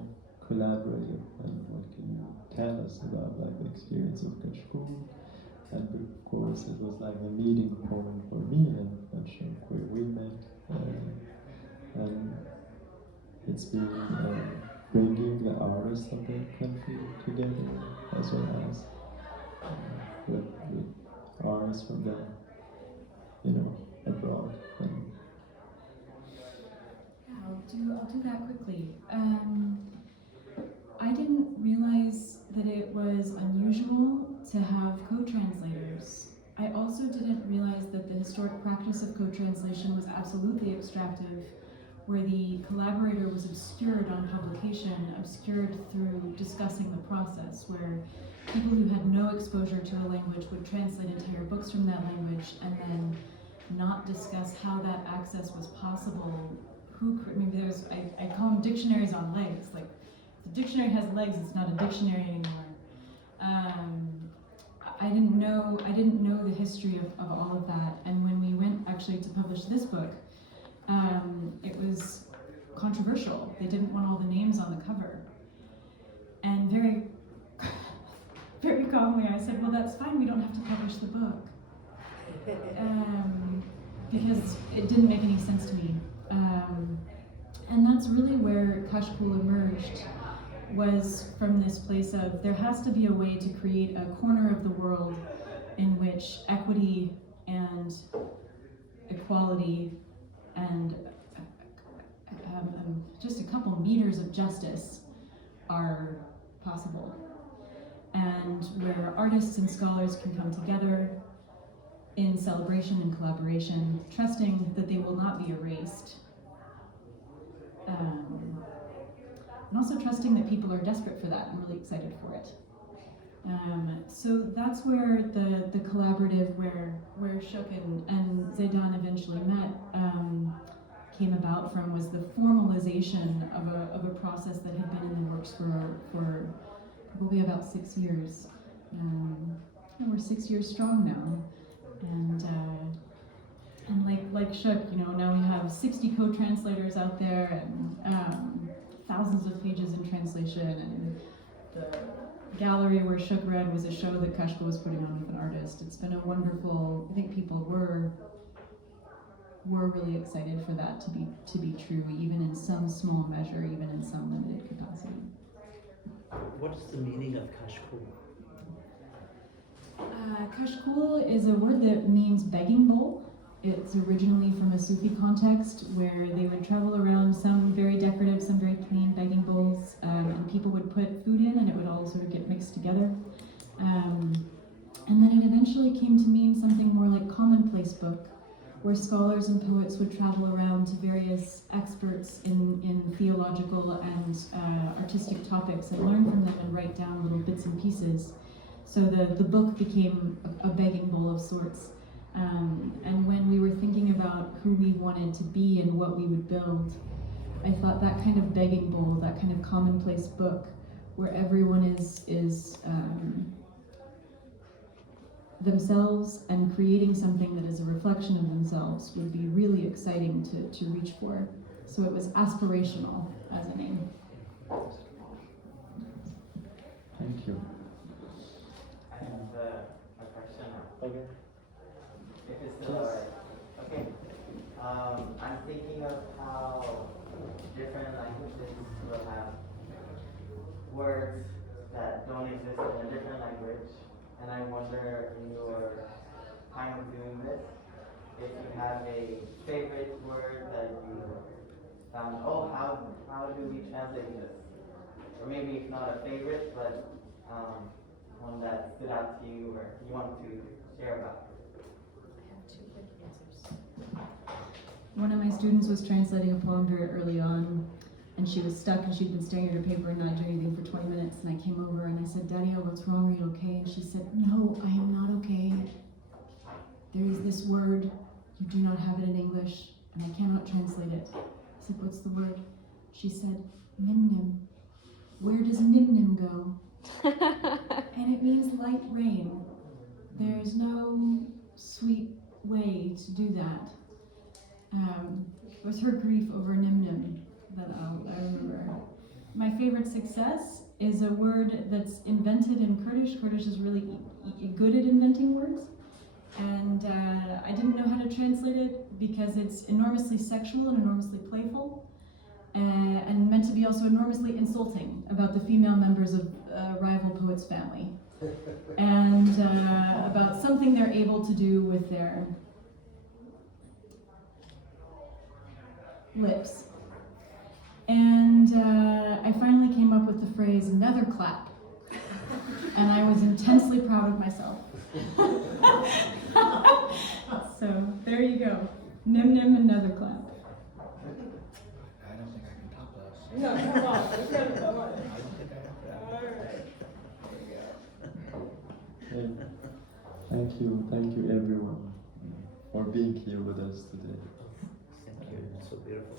collaborator, and what can you tell us about like the experience of Kashkul? And of course it was like a meeting point for me and Shem where we met, and it's been bringing the artists of the country together as well as with artists from the, you know, abroad. And yeah, I'll do that quickly. I didn't realize that it was unusual to have co-translators. I also didn't realize that the historic practice of co-translation was absolutely extractive, where the collaborator was obscured on publication, obscured through discussing the process, where people who had no exposure to a language would translate entire books from that language and then not discuss how that access was possible. I call them dictionaries on legs. Like, if the dictionary has legs, it's not a dictionary anymore. I didn't know the history of all of that, and when we went actually to publish this book, it was controversial. They didn't want all the names on the cover. And very, very calmly I said, well, that's fine, we don't have to publish the book. Because it didn't make any sense to me. And that's really where Kashkul emerged, was from this place of, there has to be a way to create a corner of the world in which equity and equality and just a couple meters of justice are possible, and where artists and scholars can come together in celebration and collaboration, trusting that they will not be erased and also trusting that people are desperate for that and really excited for it. So that's where the collaborative where Shook and Zêdan eventually met came about from, was the formalization of a process that had been in the works for probably about 6 years. And we're 6 years strong now, and like Shook, now we have 60 co-translators out there, and thousands of pages in translation, and the gallery where Shook read was a show that Kashka was putting on with an artist. It's been a wonderful, I think people were really excited for that to be true, even in some small measure, even in some limited capacity. What is the meaning of kashkul? Kashkul is a word that means begging bowl. It's originally from a Sufi context where they would travel around, some very decorative, some very plain begging bowls, and people would put food in and it would all sort of get mixed together. And then it eventually came to mean something more like commonplace book, where scholars and poets would travel around to various experts in theological and artistic topics and learn from them and write down little bits and pieces. So the book became a begging bowl of sorts. And when we were thinking about who we wanted to be and what we would build, I thought that kind of begging bowl, that kind of commonplace book, where everyone is themselves and creating something that is a reflection of themselves, would be really exciting to reach for. So it was aspirational as a name. Thank you. I have a question. Okay. If it's still alright. Okay. I'm thinking of how different languages will have words that don't exist in a different language. And I wonder, in your time of doing this, if you have a favorite word that you found, how do we translate this? Or maybe it's not a favorite, but one that stood out to you or you want to share about. One of my students was translating a poem very early on, and she was stuck and she'd been staring at her paper and not doing anything for 20 minutes, and I came over and I said, "Daria, what's wrong? Are you okay?" And she said, "No, I am not okay. There is this word, you do not have it in English, and I cannot translate it." I said, "What's the word?" She said, "Nimnim." Where does Nimnim go? And it means light rain. There's no sweet way to do that. It was her grief over Nimnim that I remember. My favorite success is a word that's invented in Kurdish. Kurdish is really good at inventing words. And I didn't know how to translate it because it's enormously sexual and enormously playful. And meant to be also enormously insulting about the female members of a rival poet's family. And about something they're able to do with their lips. And I finally came up with the phrase "nether clap," and I was intensely proud of myself. So there you go, Nimnim and nether clap. I don't think I can top those. No, come on, it's gotta come on. I don't think I have that. Alright. Thank you everyone for being here with us today. Thank you. It's so beautiful.